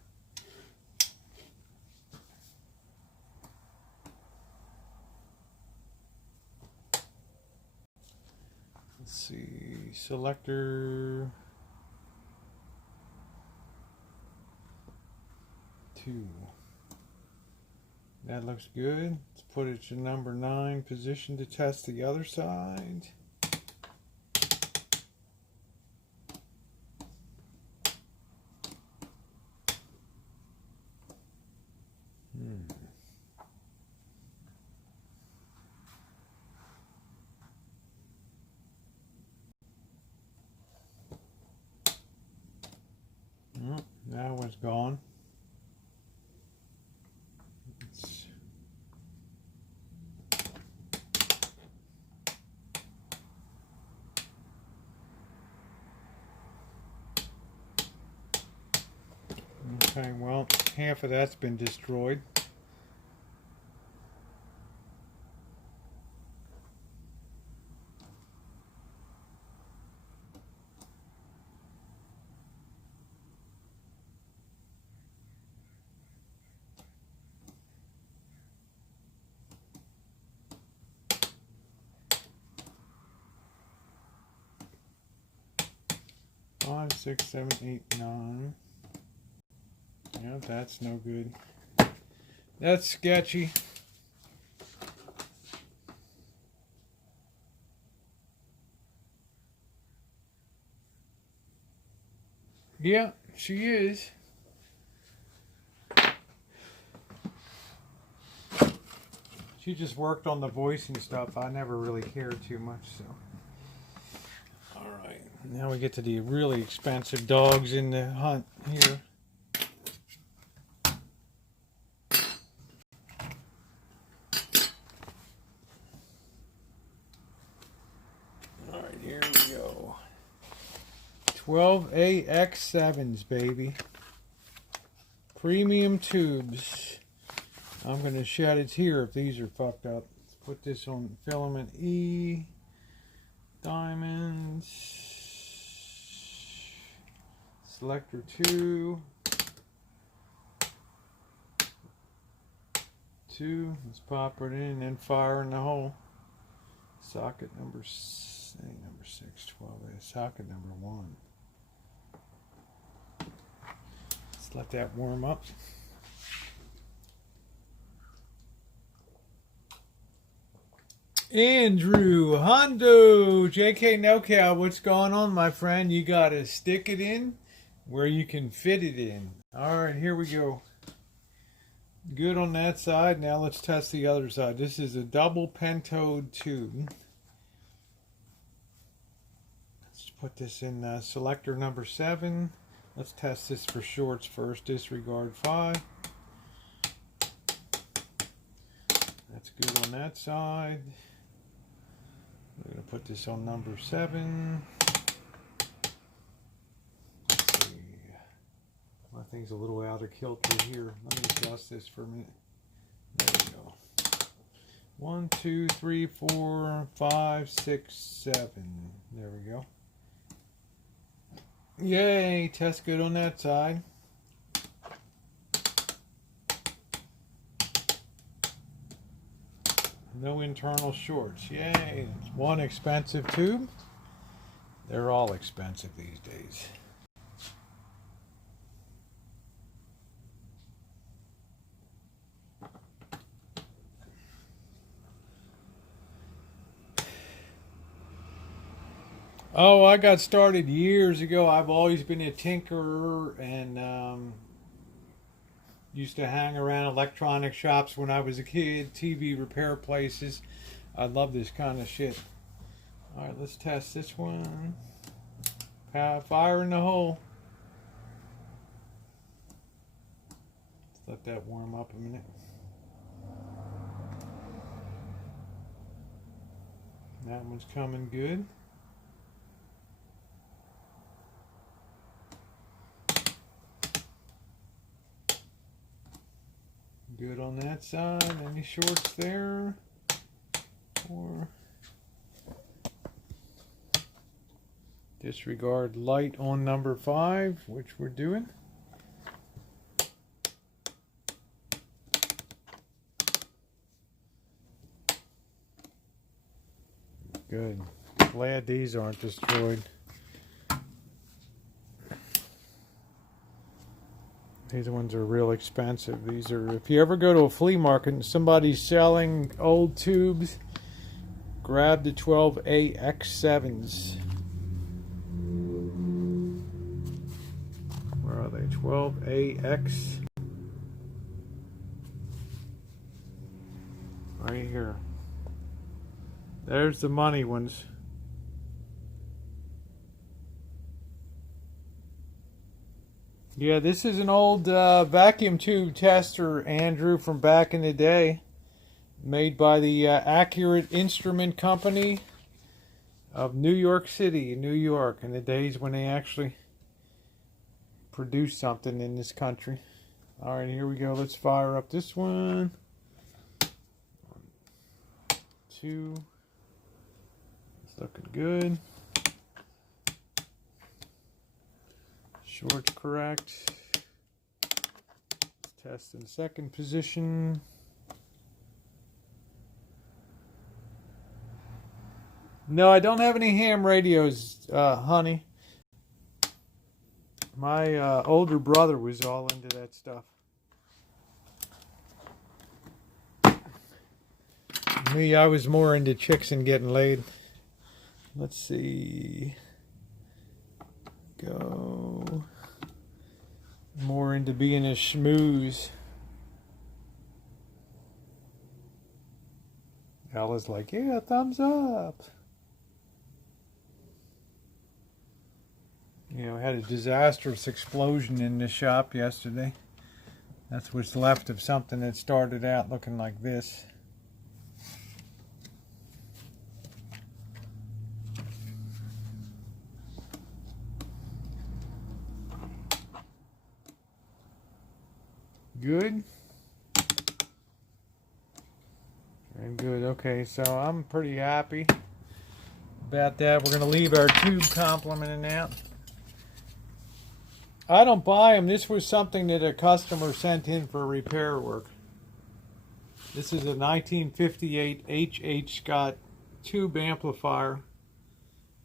Let's see, selector 2. That looks good. Let's put it to number 9 position to test the other side. That one's gone. Okay, well, half of that's been destroyed. Five, 6, 7, 8, 9. Yeah, that's no good. That's sketchy. Yeah, she is. She just worked on the voice and stuff. I never really cared too much, so. Alright, now we get to the really expensive dogs in the hunt here. Alright, here we go. 12AX7s, baby. Premium tubes. I'm going to shed it here if these are fucked up. Let's put this on filament E. Diamonds. Selector 2. 2. Let's pop it in and fire in the hole. Socket number 6, 12A. Socket number 1. Let's let that warm up. Andrew Hondo, JK NoCal, what's going on, my friend? You gotta stick it in where you can fit it in. Alright, here we go. Good on that side. Now let's test the other side. This is a double pentode tube. Let's put this in selector number 7. Let's test this for shorts first. Disregard 5. That's good on that side. We're going to put this on number 7. Let's see. My thing's a little out of kilter here. Let me adjust this for a minute. There we go. 1, 2, 3, 4, 5, 6, 7. There we go. Yay! Test good on that side. No internal shorts. Yay! It's one expensive tube. They're all expensive these days. Oh, I got started years ago. I've always been a tinkerer and used to hang around electronic shops when I was a kid, TV repair places. I love this kind of shit. Alright, let's test this one. Fire in the hole. Let's let that warm up a minute. That one's coming good. Good on that side. Any shorts there? Or disregard light on number 5, which we're doing. Good. Glad these aren't destroyed. These ones are real expensive. These are, if you ever go to a flea market and somebody's selling old tubes, grab the 12AX7s. Where are they? 12AX. Right here. There's the money ones. Yeah, this is an old vacuum tube tester, Andrew, from back in the day. Made by the Accurate Instrument Company of New York City, New York, in the days when they actually produced something in this country. Alright, here we go. Let's fire up this one. 1, 2. It's looking good. Shorts correct. Let's test in second position. No, I don't have any ham radios, honey. My older brother was all into that stuff. Me, I was more into chicks and getting laid. Let's see. Go. wanted to be in a schmooze. Ella's like, yeah, thumbs up. You know, had a disastrous explosion in the shop yesterday. That's what's left of something that started out looking like this. Good. And good. Okay, so I'm pretty happy about that. We're going to leave our tube complementing out. I don't buy them. This was something that a customer sent in for repair work. This is a 1958 H.H. Scott tube amplifier.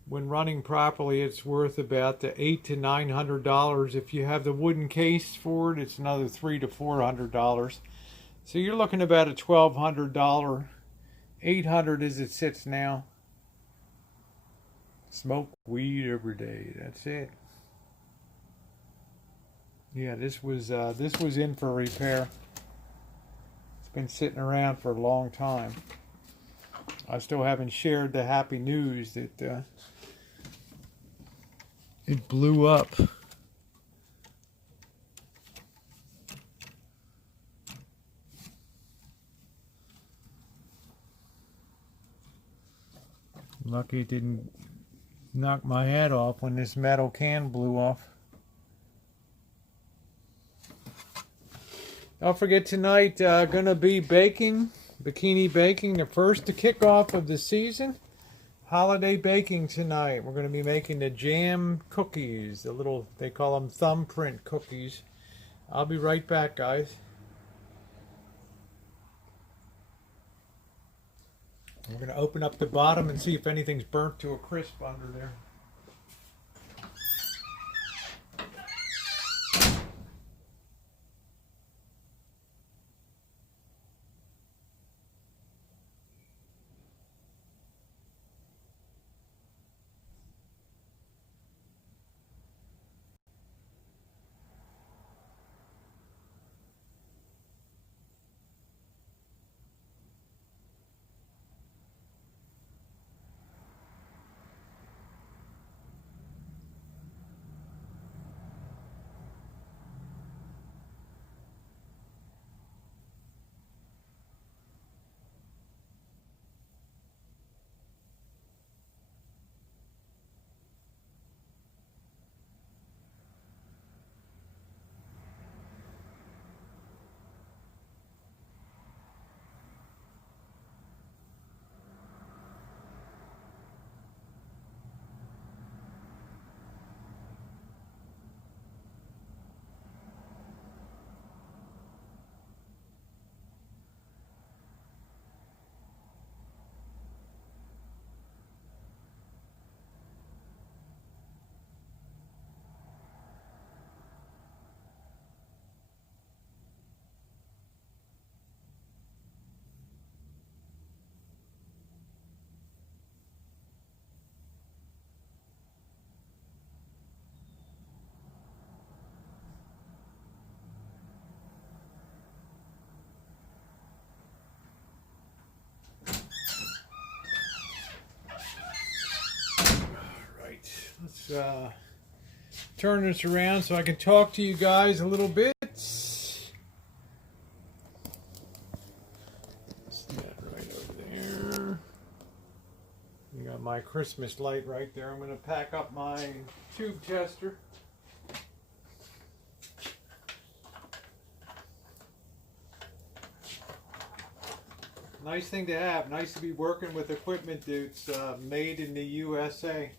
When running properly, it's worth about the $800 to $900. If you have the wooden case for it, it's another $300 to $400. So you're looking about a $1,200, $800 as it sits now. Smoke weed every day. That's it. Yeah, this was in for repair. It's been sitting around for a long time. I still haven't shared the happy news that it blew up. Lucky it didn't knock my head off when this metal can blew off. Don't forget tonight, gonna be baking, bikini baking, the first kickoff of the season. Holiday baking tonight. We're gonna be making the jam cookies, the little, they call them thumbprint cookies. I'll be right back, guys. We're gonna open up the bottom and see if anything's burnt to a crisp under there. Let's turn this around so I can talk to you guys a little bit. That's that right over there. You got my Christmas light right there. I'm going to pack up my tube tester. Nice thing to have. Nice to be working with equipment that's made in the USA.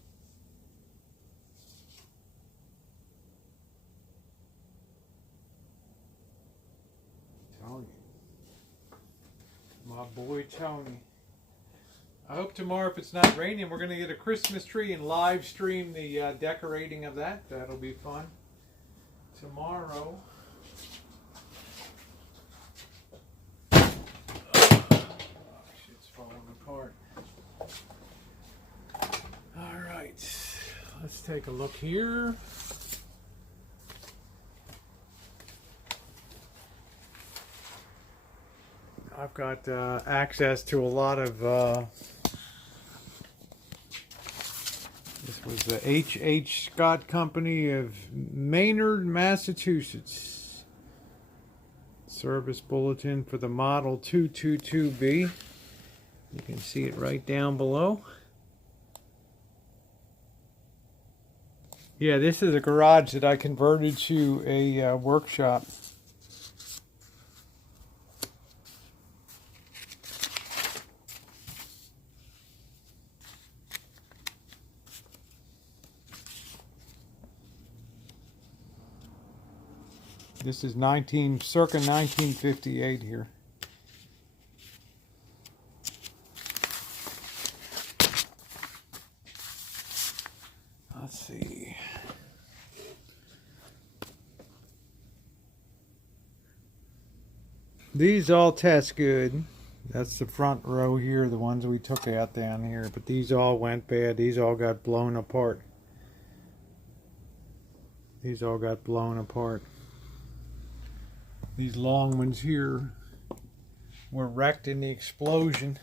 My boy Tony. I hope tomorrow, if it's not raining, we're going to get a Christmas tree and live stream the decorating of that. That'll be fun. Tomorrow. Oh, shit's falling apart. Alright. Let's take a look here. I've got access to a lot of this was the H.H. Scott Company of Maynard, Massachusetts. Service bulletin for the Model 222B. You can see it right down below. Yeah, this is a garage that I converted to a workshop. This is circa 1958 here. Let's see. These all test good. That's the front row here, the ones we took out down here. But these all went bad. These all got blown apart. These all got blown apart. These long ones here were wrecked in the explosion.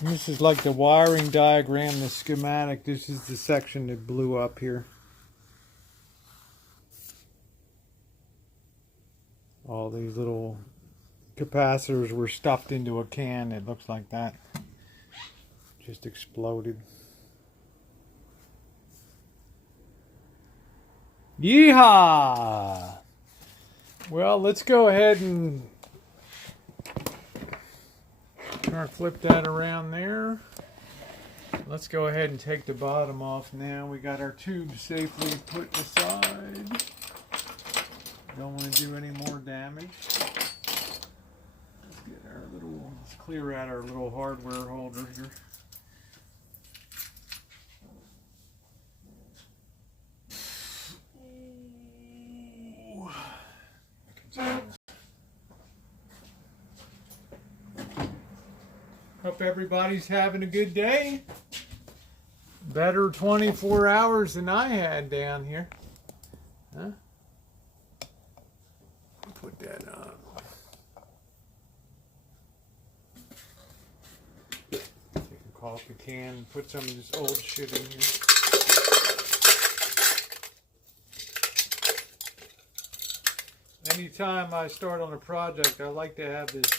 And this is like the wiring diagram, the schematic. This is the section that blew up here. All these little capacitors were stuffed into a can. It looks like that. Just exploded. Yeehaw! Well, let's go ahead and flip that around there. Let's go ahead and take the bottom off now. We got our tube safely put aside. Don't want to do any more damage. Let's clear out our little hardware holder here. Hope everybody's having a good day. Better 24 hours than I had down here. Huh? Put that on. Take a coffee can and put some of this old shit in here. Anytime I start on a project, I like to have this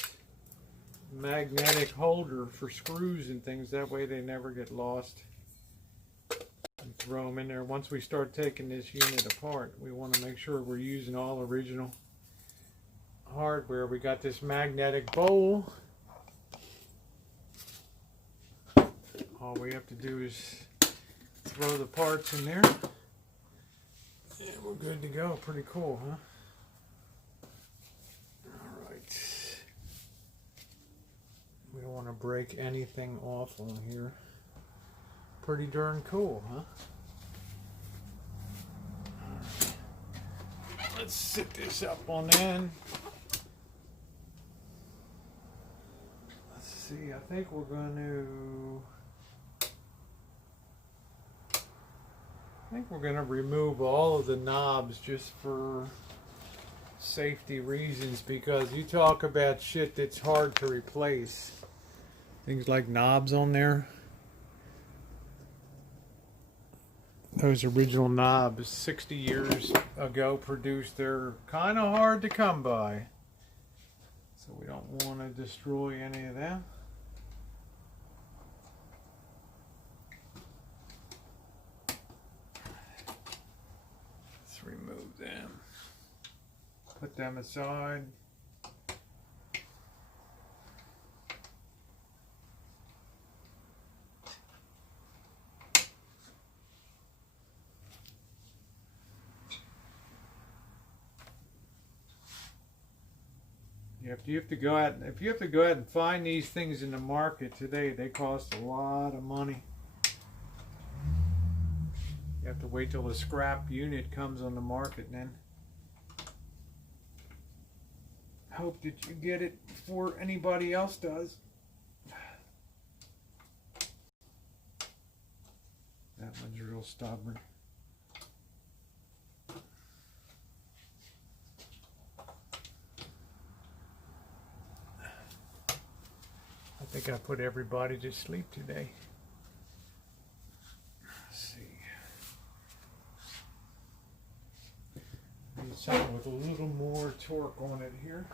magnetic holder for screws and things. That way they never get lost. And throw them in there. Once we start taking this unit apart, we want to make sure we're using all original hardware. We got this magnetic bowl. All we have to do is throw the parts in there and we're good to go. Pretty cool, huh? We don't want to break anything off on here. Pretty darn cool, huh? Right. Let's sit this up on end. Let's see, I think we're going to remove all of the knobs just for safety reasons, because you talk about shit that's hard to replace. Things like knobs on there. Those original knobs 60 years ago produced, they're kind of hard to come by. So we don't want to destroy any of them. Let's remove them. Put them aside. If you have to go out and find these things in the market today, they cost a lot of money. You have to wait till the scrap unit comes on the market, and then hope that you get it before anybody else does. That one's real stubborn. think I put everybody to sleep today. Let's see. Need something with a little more torque on it here.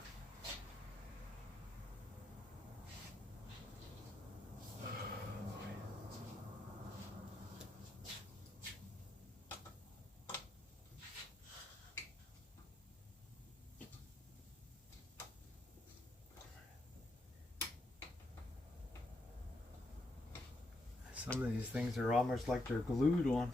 Some of these things are almost like they're glued on.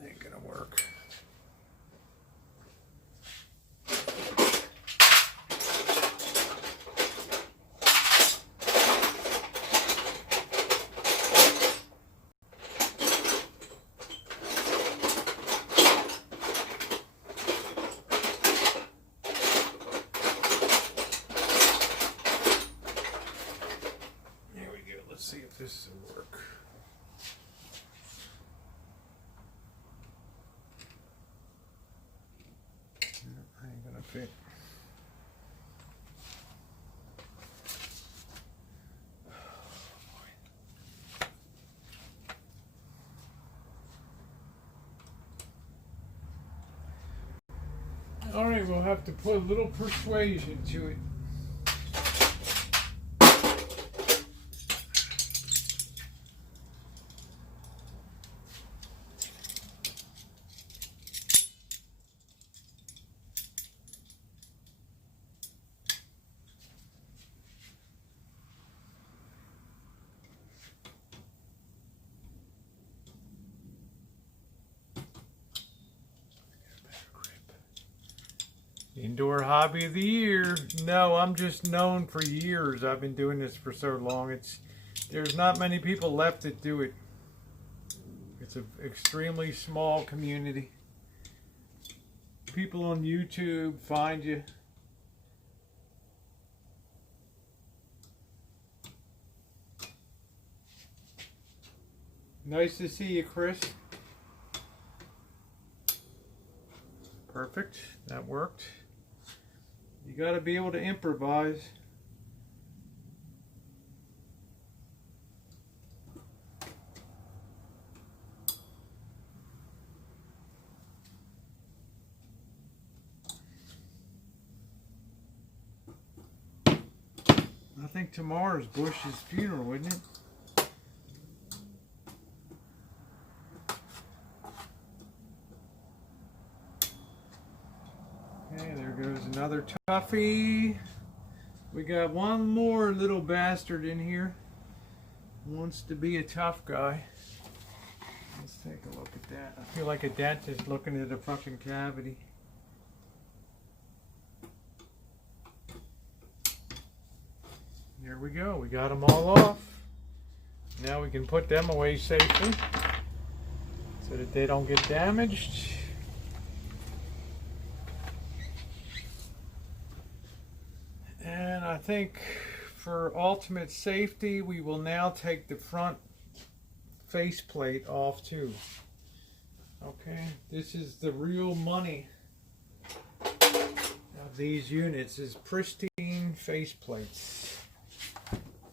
Ain't gonna work. See if this will work. No, ain't gonna fit. All right, we'll have to put a little persuasion to it. Indoor hobby of the year. No, I'm just known for years. I've been doing this for so long. There's not many people left that do it. It's an extremely small community. People on YouTube find you. Nice to see you, Chris. Perfect. That worked. You got to be able to improvise. I think tomorrow's Bush's funeral, isn't it? Okay, there goes another toughie. We got one more little bastard in here. Wants to be a tough guy. Let's take a look at that. I feel like a dentist looking at a fucking cavity. There we go. We got them all off. Now we can put them away safely so that they don't get damaged. And I think for ultimate safety, we will now take the front faceplate off too. Okay, this is the real money of these units, is pristine faceplates.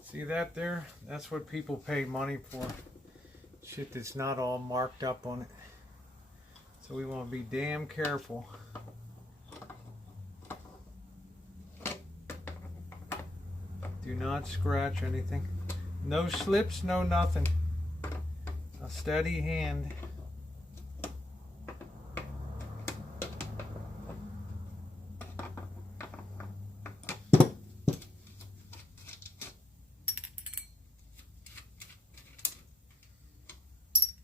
See that there? That's what people pay money for. Shit that's not all marked up on it. So we want to be damn careful. Do not scratch anything. No slips, no nothing. A steady hand.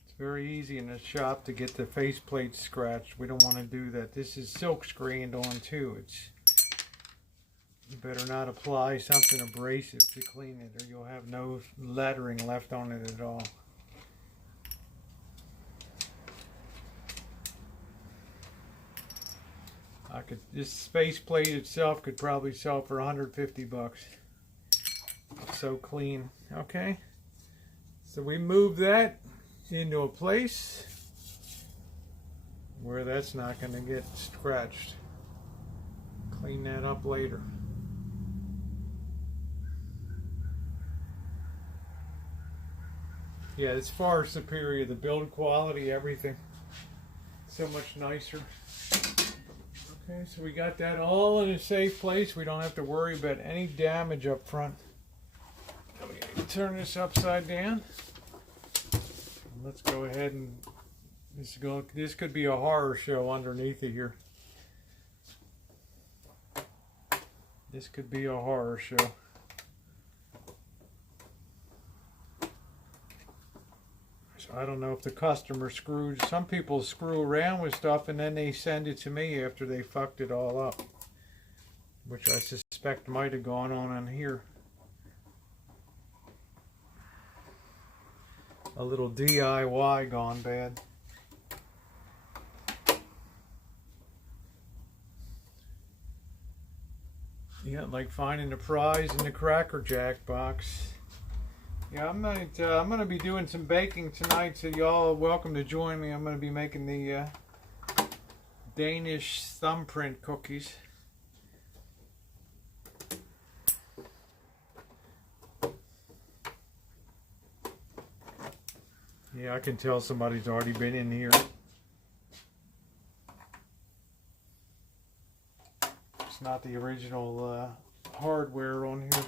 It's very easy in the shop to get the faceplate scratched. We don't want to do that. This is silk screened on too. You better not apply something abrasive to clean it, or you'll have no lettering left on it at all. This faceplate itself could probably sell for 150 bucks. It's so clean. Okay, so we move that into a place. where that's not going to get scratched. Clean that up later. Yeah, it's far superior. The build quality, everything. So much nicer. Okay, so we got that all in a safe place. We don't have to worry about any damage up front. Let me turn this upside down. Let's go ahead and this could be a horror show underneath it here. This could be a horror show. So I don't know if the customer screwed. Some people screw around with stuff and then they send it to me after they fucked it all up, which I suspect might have gone on here. A little DIY gone bad. Yeah, like finding the prize in the Cracker Jack box. Yeah, I'm gonna be doing some baking tonight, so y'all are welcome to join me. I'm gonna be making the Danish thumbprint cookies. Yeah, I can tell somebody's already been in here. It's not the original hardware on here.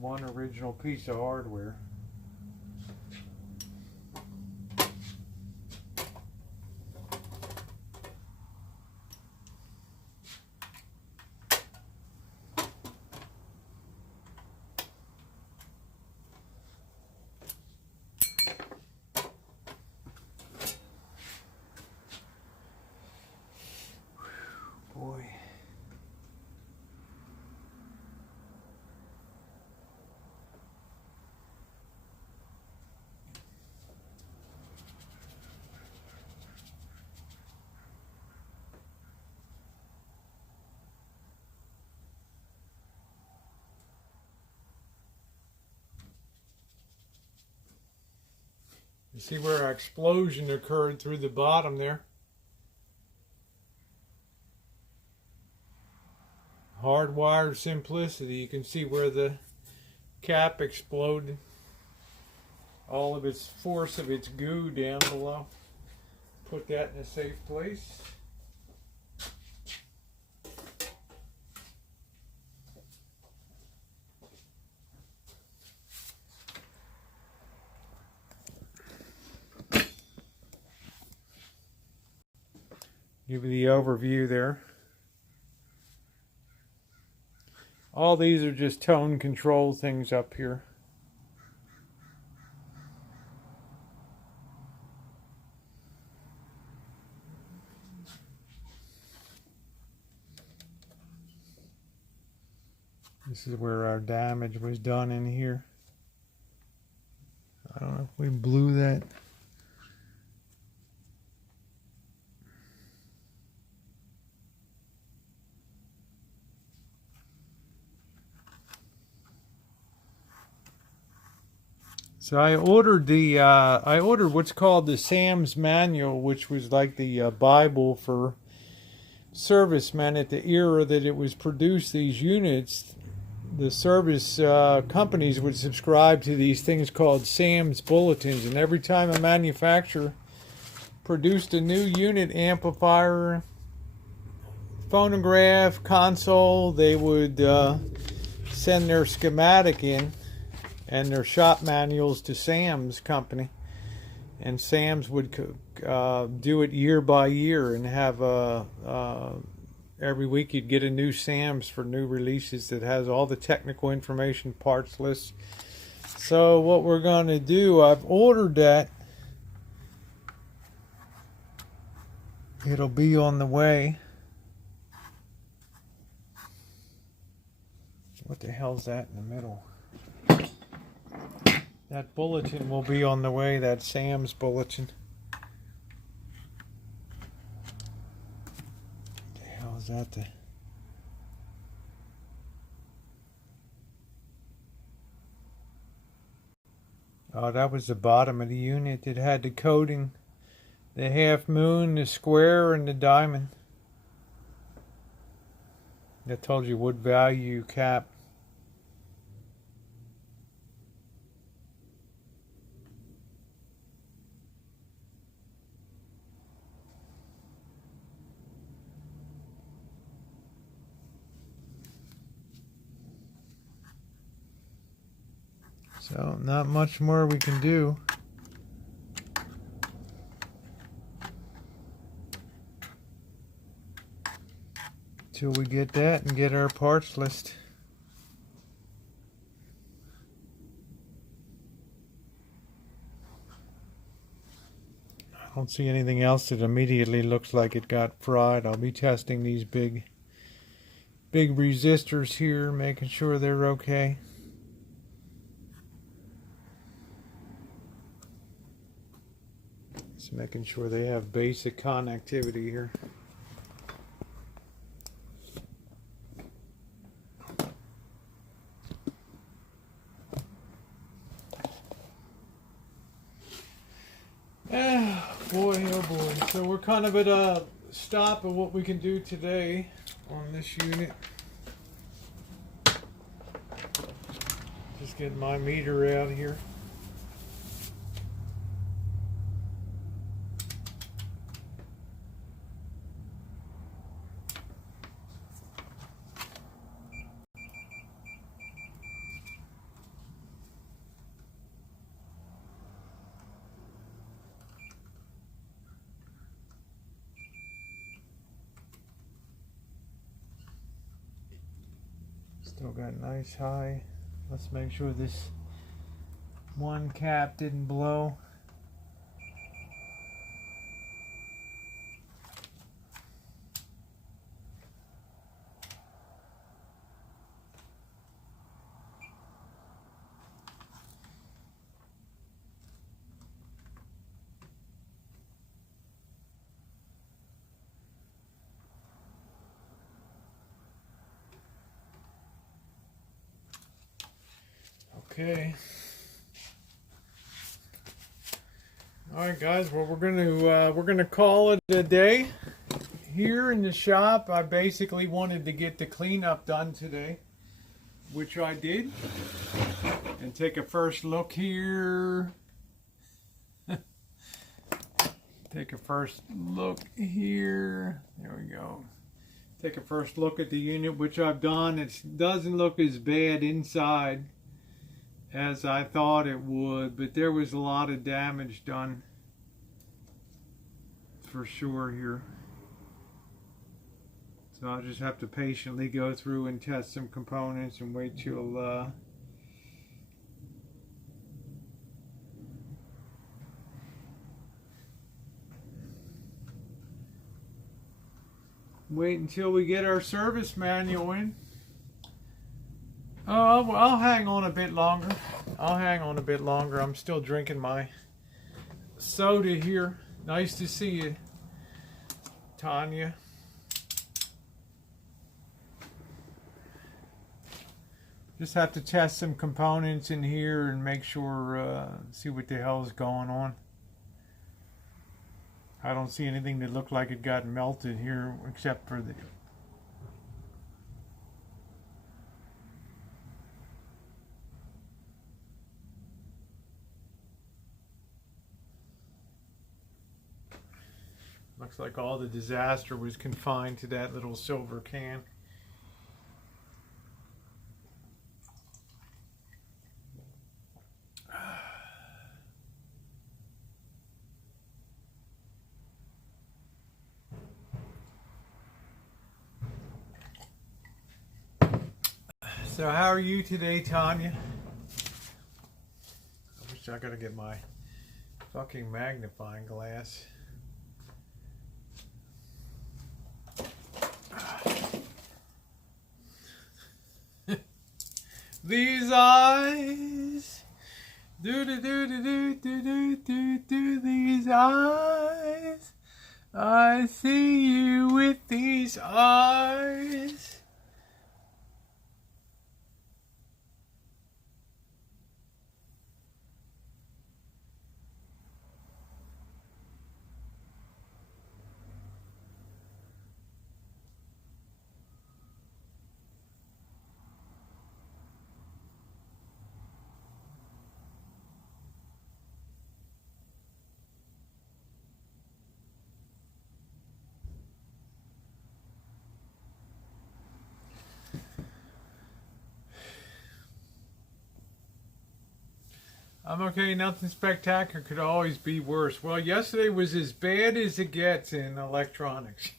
One original piece of hardware. Boy. You see where our explosion occurred through the bottom there? Hardwired simplicity. You can see where the cap exploded. All of its force of its goo down below. Put that in a safe place. Give you the overview there. All these are just tone control things up here. This is where our damage was done in here. I don't know if we blew that. So I ordered what's called the Sam's Manual, which was like the Bible for servicemen at the era that it was produced. These units, the service companies would subscribe to these things called Sam's Bulletins, and every time a manufacturer produced a new unit, amplifier, phonograph, console, they would send their schematic in and their shop manuals to Sam's company, and Sam's would do it year by year and have every week you'd get a new Sam's for new releases that has all the technical information, parts lists. So what we're going to do, I've ordered that. It'll be on the way. What the hell's that in the middle? That bulletin will be on the way, that Sam's bulletin. What the hell is that? Oh, that was the bottom of the unit. It had the coating, the half moon, the square, and the diamond. That told you what value cap. So not much more we can do. Till we get that and get our parts list. I don't see anything else that immediately looks like it got fried. I'll be testing these big resistors here, making sure they're okay. Just making sure they have basic connectivity here. Boy, oh boy. So we're kind of at a stop of what we can do today on this unit. Just getting my meter out here. Still got nice high. Let's make sure this one cap didn't blow. Okay. All right, guys. Well, we're gonna call it a day here in the shop. I basically wanted to get the cleanup done today, which I did, and take a first look here. Take a first look here. There we go. Take a first look at the unit, which I've done. It doesn't look as bad inside as I thought it would, but there was a lot of damage done for sure here. So I'll just have to patiently go through and test some components and wait till wait until we get our service manual in. Oh, well, I'll hang on a bit longer. I'm still drinking my soda here. Nice to see you, Tanya. Just have to test some components in here and make sure, see what the hell is going on. I don't see anything that looked like it got melted here except for the... Looks like all the disaster was confined to that little silver can. So how are you today, Tanya? I wish I gotta get my fucking magnifying glass. These eyes, do do do do do do do do do. These eyes, I see you with these eyes. I'm okay. Nothing spectacular. Could always be worse. Well, yesterday was as bad as it gets in electronics.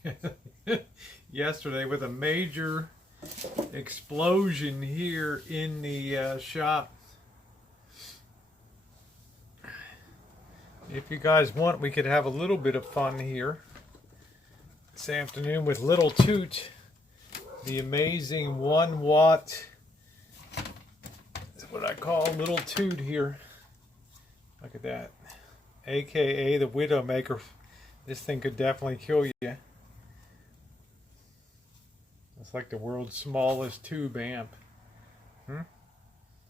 Yesterday, with a major explosion here in the shop. If you guys want, we could have a little bit of fun here this afternoon with Little Toot, the amazing 1 watt. That's what I call Little Toot here. Look at that. AKA the Widowmaker. This thing could definitely kill you. It's like the world's smallest tube amp.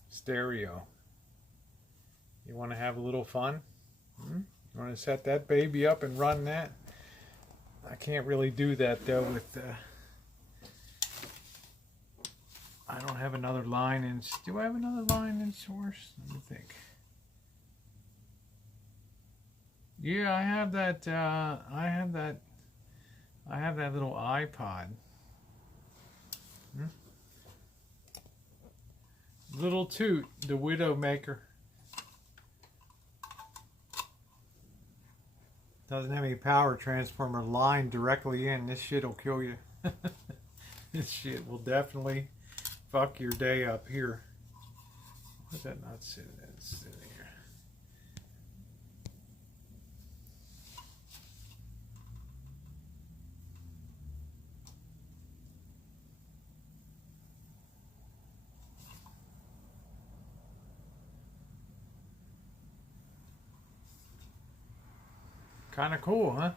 Stereo. You want to have a little fun? You want to set that baby up and run that? I can't really do that though with I don't have another line in. Do I have another line in source? Let me think. Yeah, I have that little iPod. Little Toot, the Widowmaker. Doesn't have any power transformer line directly in. This shit will kill you. This shit will definitely fuck your day up here. What's that not sitting in? It's sitting here. Kind of cool, huh?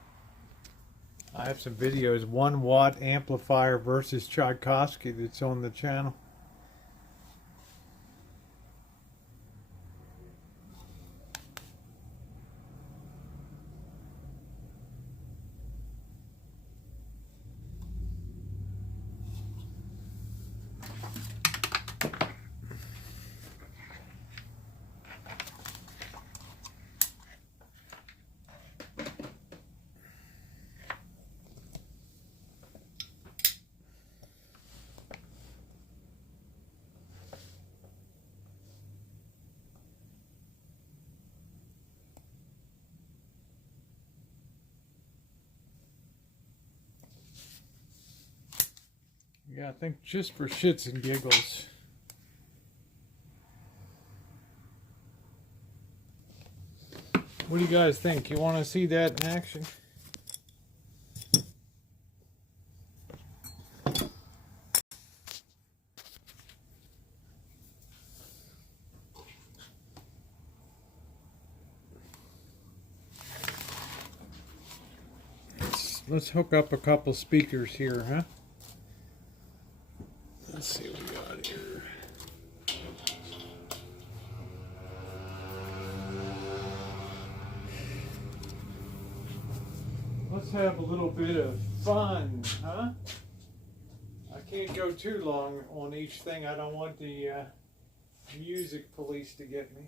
I have some videos, 1 watt amplifier versus Tchaikovsky, that's on the channel. Yeah, I think just for shits and giggles. What do you guys think? You want to see that in action? Let's hook up a couple speakers here, huh? Let's see what we got here. Let's have a little bit of fun, huh? I can't go too long on each thing. I don't want the music police to get me.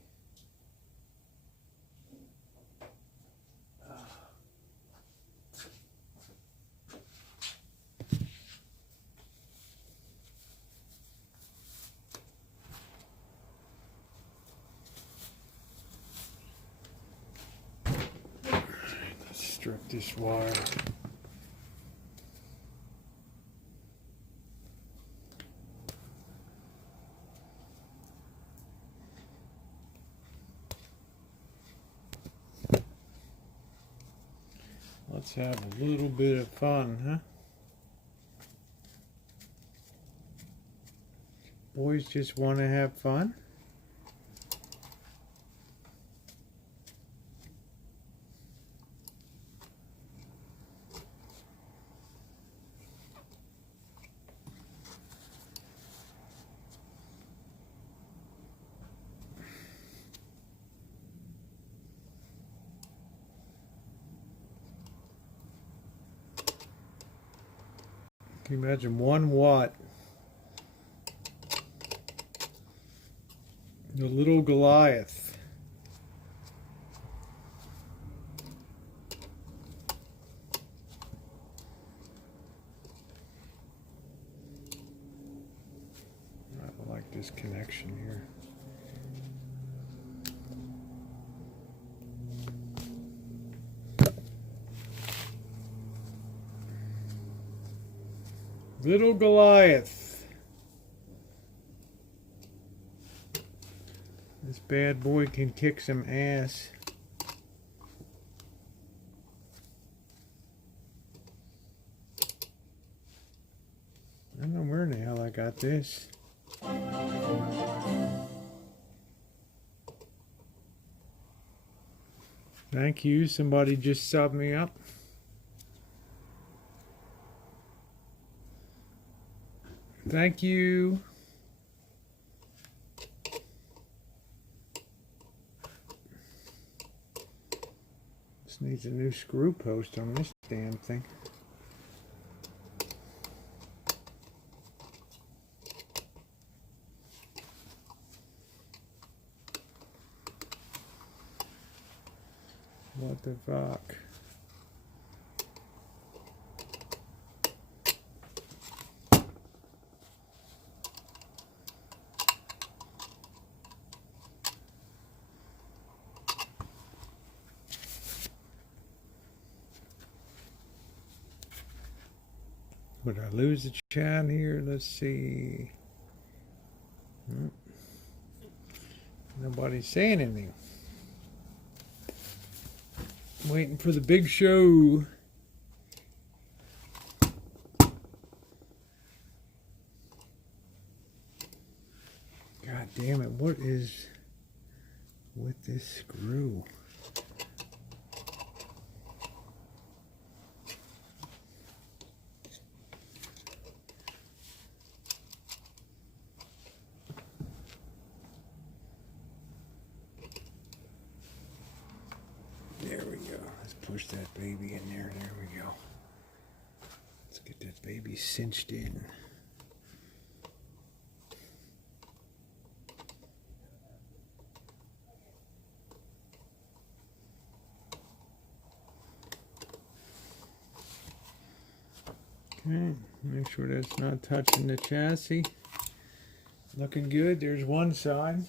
Strip this wire. Let's have a little bit of fun, huh? Boys just want to have fun. Can you imagine 1 watt? The little Goliath. I don't like this connection here. Little Goliath. This bad boy can kick some ass. I don't know where in the hell I got this. Thank you. Somebody just subbed me up. Thank you. This needs a new screw post on this damn thing. What the fuck? Would I lose the chat here? Let's see. Nobody's saying anything. Waiting for the big show. God damn it, what is with this screw? There we go. Let's push that baby in there. There we go. Let's get that baby cinched in. Okay, make sure that's not touching the chassis. Looking good. There's one side.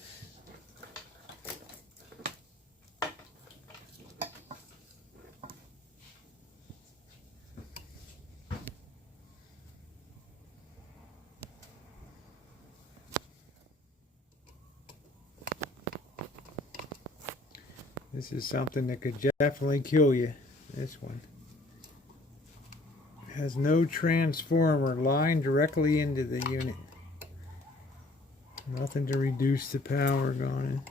This is something that could definitely kill you. This one has no transformer line directly into the unit. Nothing to reduce the power going in.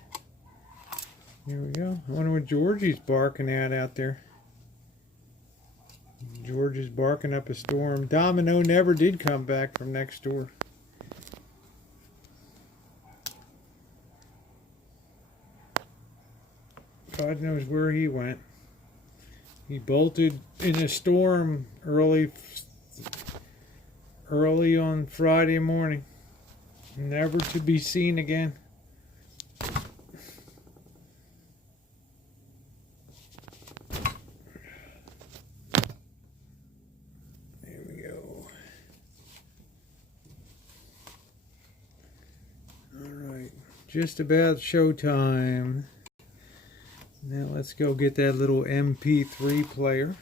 Here we go. I wonder what Georgie's barking at out there. George is barking up a storm. Domino never did come back from next door. God knows where he went. He bolted in a storm early on Friday morning. Never to be seen again. There we go. Alright, just about showtime. Now let's go get that little MP3 player.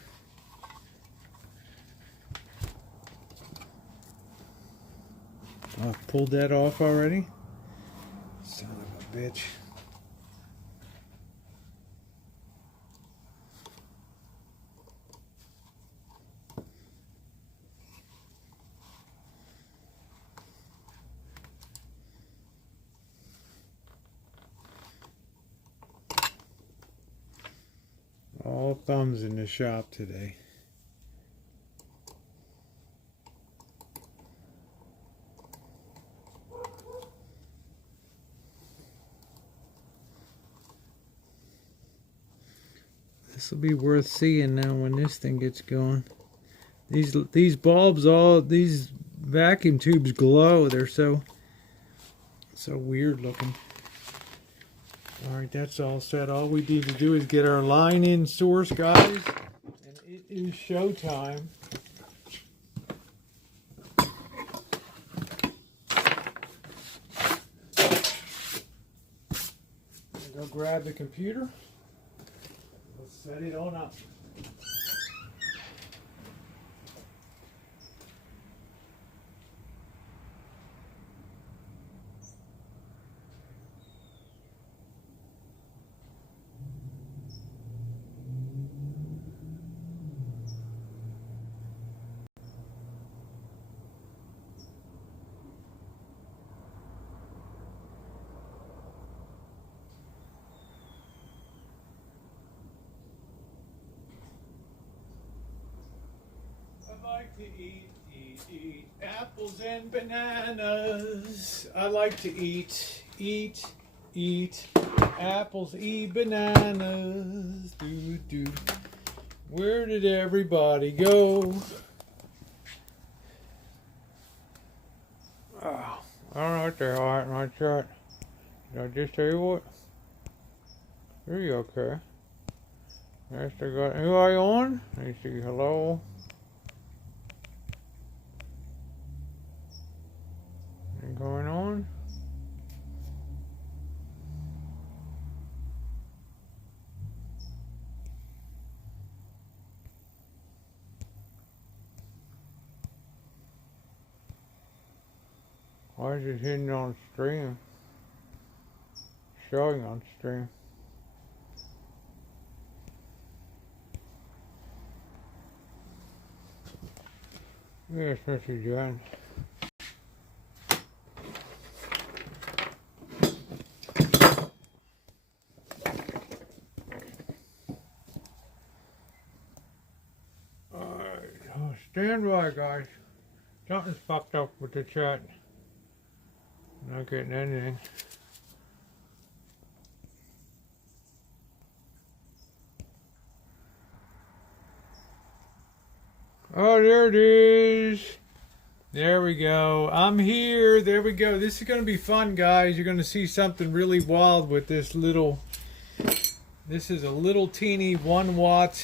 Oh, I've pulled that off already. Son of a bitch. All thumbs in the shop today. This will be worth seeing now when this thing gets going. These bulbs, all these vacuum tubes glow. They're so weird looking. Alright, that's all set. All we need to do is get our line in source, guys. And it is showtime. Go grab the computer. Let's set it on up. to eat apples and bananas. I like to eat apples, eat bananas. Do. Where did everybody go? Oh, all right there, all right, my shot. Did I just tell you what? Are you okay? Yes, I got. Who are you on? Let me see. Hello. Anything going on? Why is it hitting on stream? Showing on stream. Yes, Missy Jenn. Alright, stand by, guys. Something's fucked up with the chat. Not getting anything. Oh, there it is. There we go. I'm here. There we go. This is going to be fun, guys. You're going to see something really wild with this little... This is a little teeny 1 watt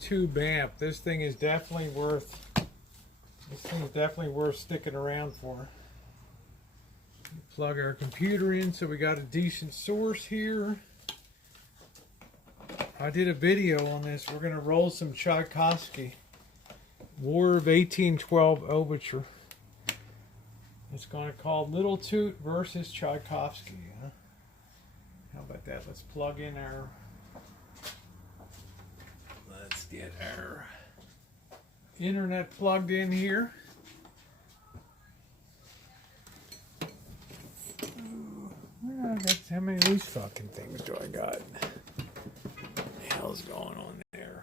tube amp. This thing is definitely worth... This thing is definitely worth sticking around for. Plug our computer in so we got a decent source here. I did a video on this. We're going to roll some Tchaikovsky. War of 1812 Overture. It's going to call Little Toot versus Tchaikovsky. Huh? How about that? Let's plug in our... Let's get our internet plugged in here. How many of these fucking things do I got? What the hell's going on there?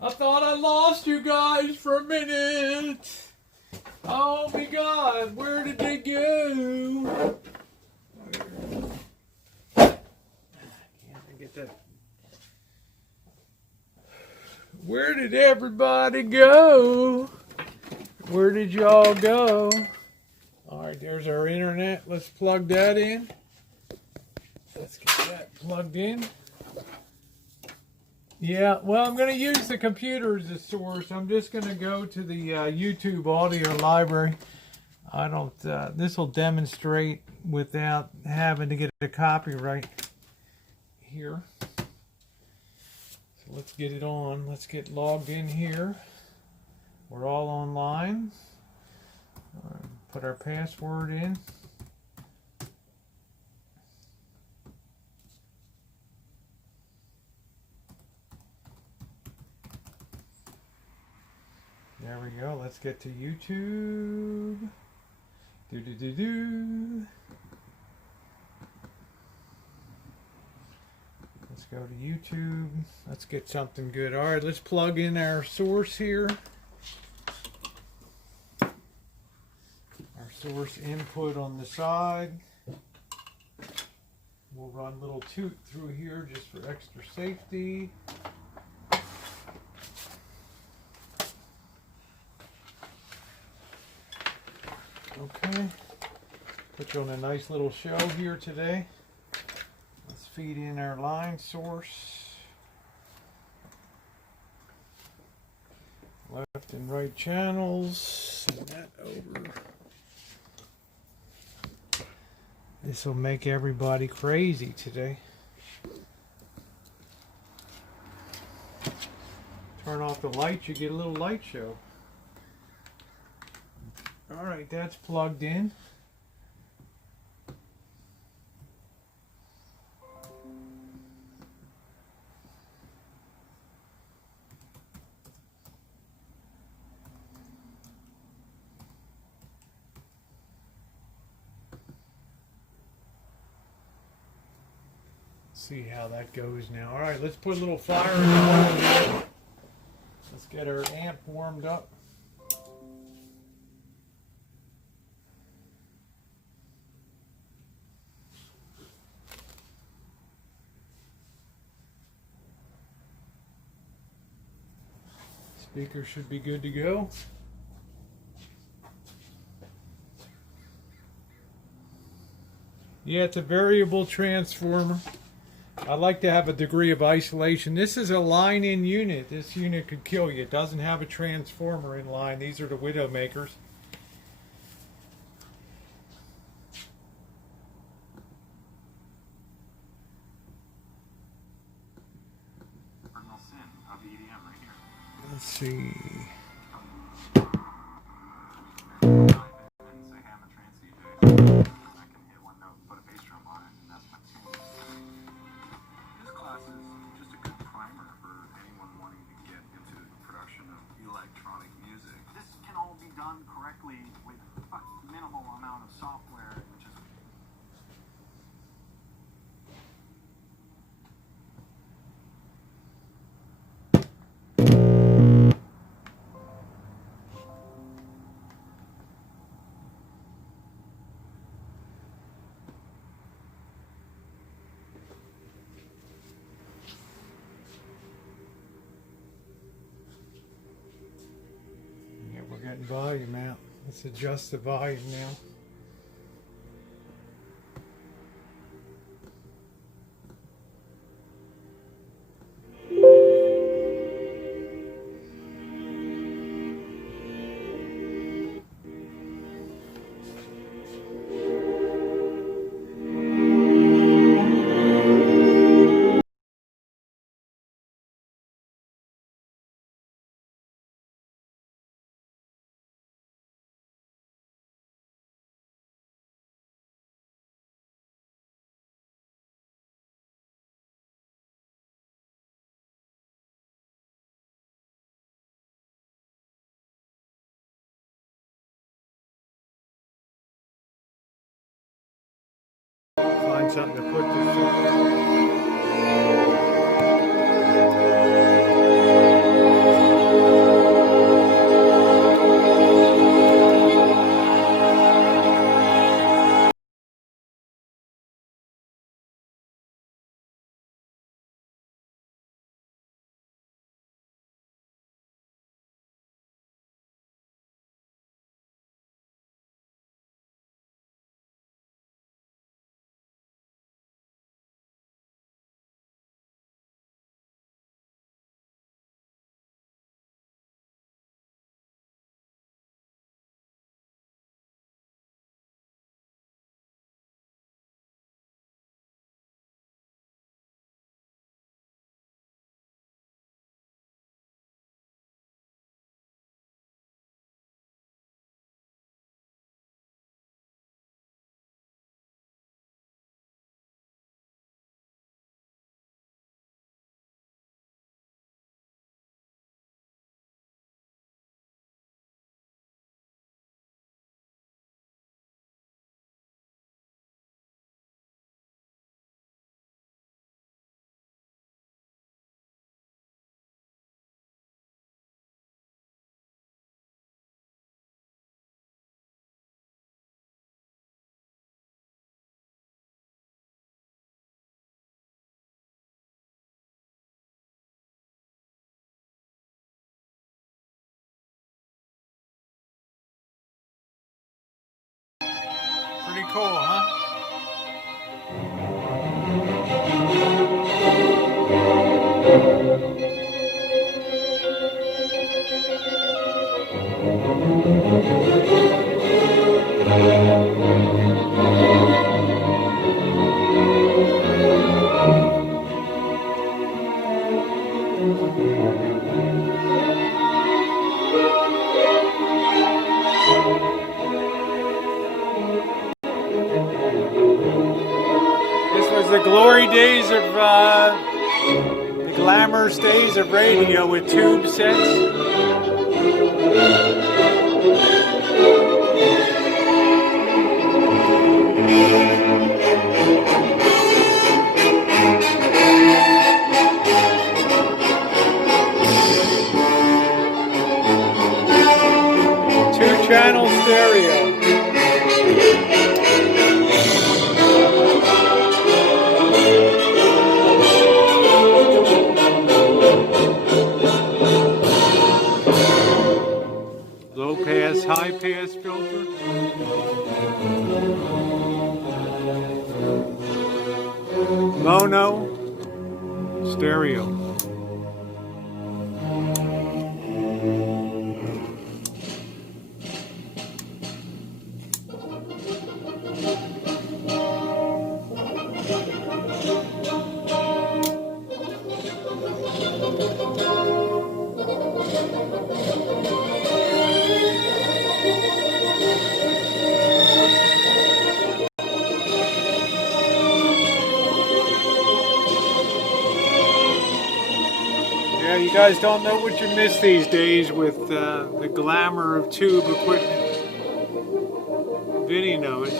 I thought I lost you guys for a minute. Oh my God, where did they go? Can't I get that? Where did everybody go? Where did y'all go? All right, there's our internet. Let's plug that in. Let's get that plugged in. Yeah, well, I'm going to use the computer as a source. I'm just going to go to the YouTube audio library. I don't, this will demonstrate without having to get a copyright here. So let's get it on. Let's get logged in here. We're all online. Put our password in. There we go. Let's get to YouTube. Let's go to YouTube. Let's get something good. All right, let's plug in our source here. Our source input on the side. We'll run Little Toot through here just for extra safety. Okay, put you on a nice little show here today. Let's feed in our line source. Left and right channels. Send that over. This will make everybody crazy today. Turn off the lights, you get a little light show. All right, that's plugged in. See how that goes now. All right, let's put a little fire in the hole here. Let's get our amp warmed up. Speaker should be good to go. Yeah, it's a variable transformer. I like to have a degree of isolation. This is a line-in unit. This unit could kill you. It doesn't have a transformer in line. These are the Widowmakers. Let's see. Correctly with minimal amount of software, which is Yeah, we're getting volume out. Let's adjust the volume now. Find something to put this in. Pretty cool, huh? This was the glory days of the glamorous days of radio with tube sets. bypass filter. Mono, stereo. Yeah, you guys don't know what you miss these days with the glamour of tube equipment. Vinny knows.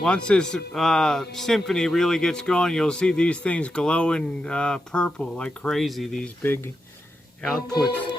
Once this symphony really gets going, you'll see these things glowing purple like crazy, these big outputs.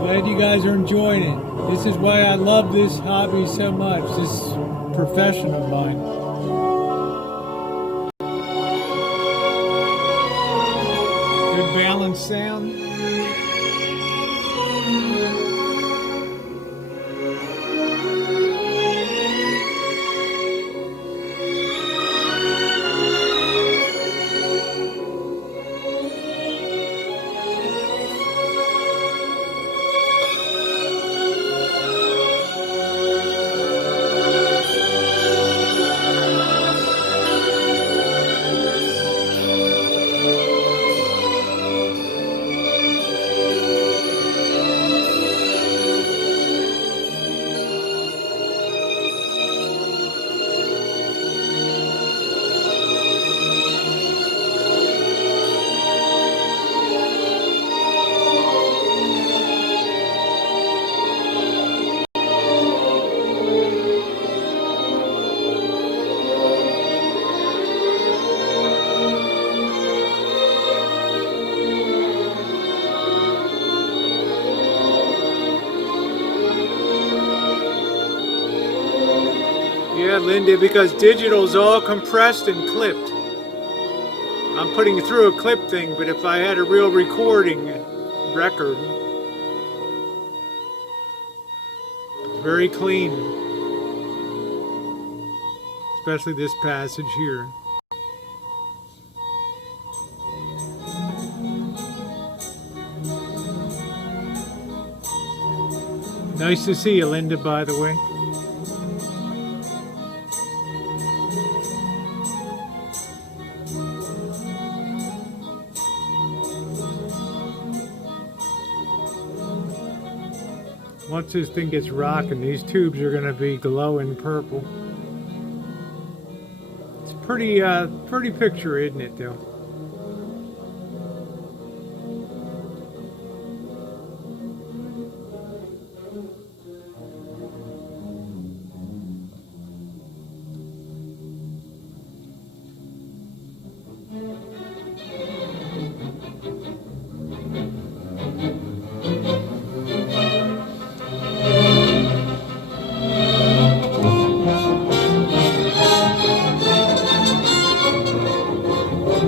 Glad you guys are enjoying it. This is why I love this hobby so much, this profession of mine. Good balanced sound. Yeah, Linda, because digital's all compressed and clipped. I'm putting it through a clip thing, but if I had a real recording record, very clean. Especially this passage here. Nice to see you, Linda, by the way. Once this thing gets rocking, these tubes are going to be glowing purple. It's pretty picture, isn't it, though?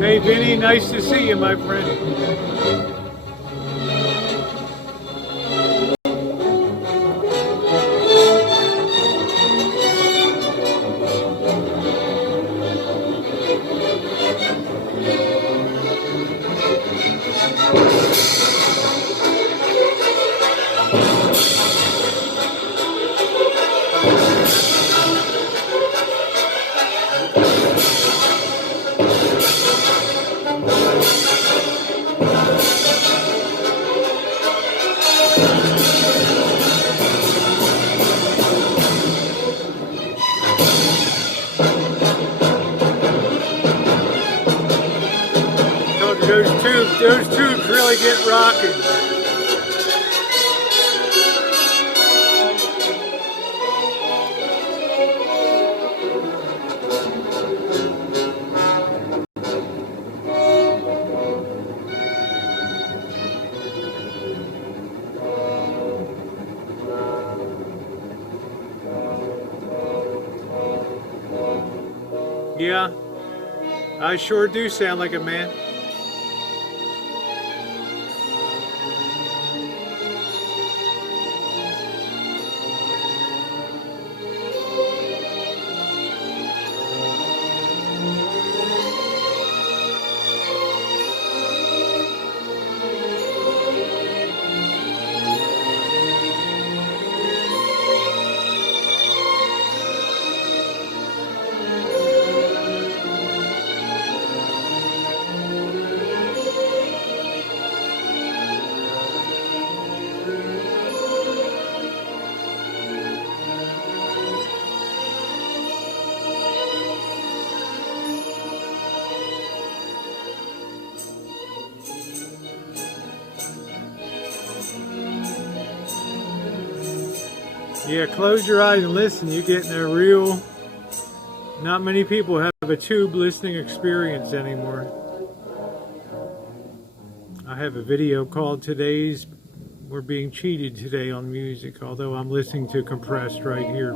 Hey Vinny, nice to see you, my friend. Those tubes really get rocking. Yeah, I sure do sound like a man. Yeah, close your eyes and listen. You're getting a real... Not many people have a tube listening experience anymore. I have a video called Today's... We're being cheated today on music, although I'm listening to compressed right here.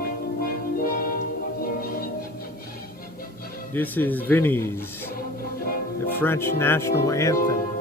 This is Vinny's, the French national anthem.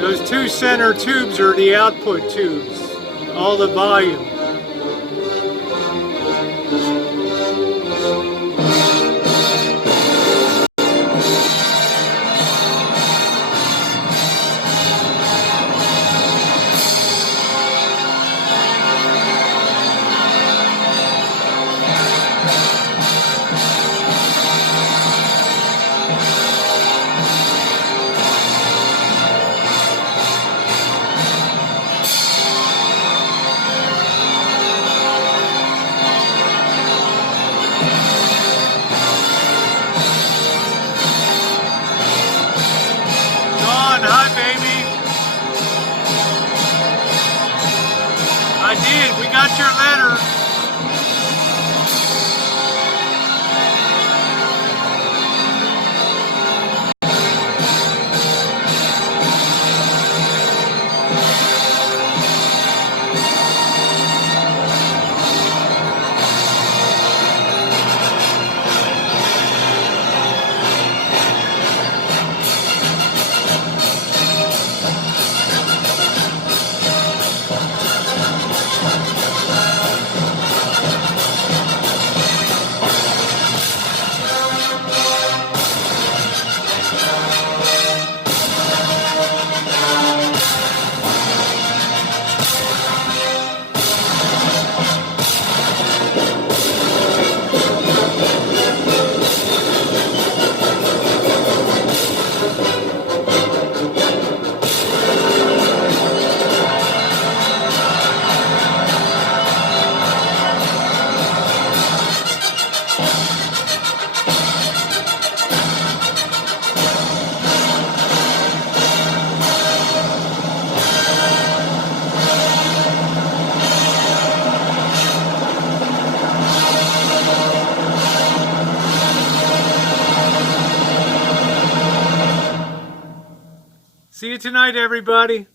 Those two center tubes are the output tubes, all the volume. See you tonight, everybody.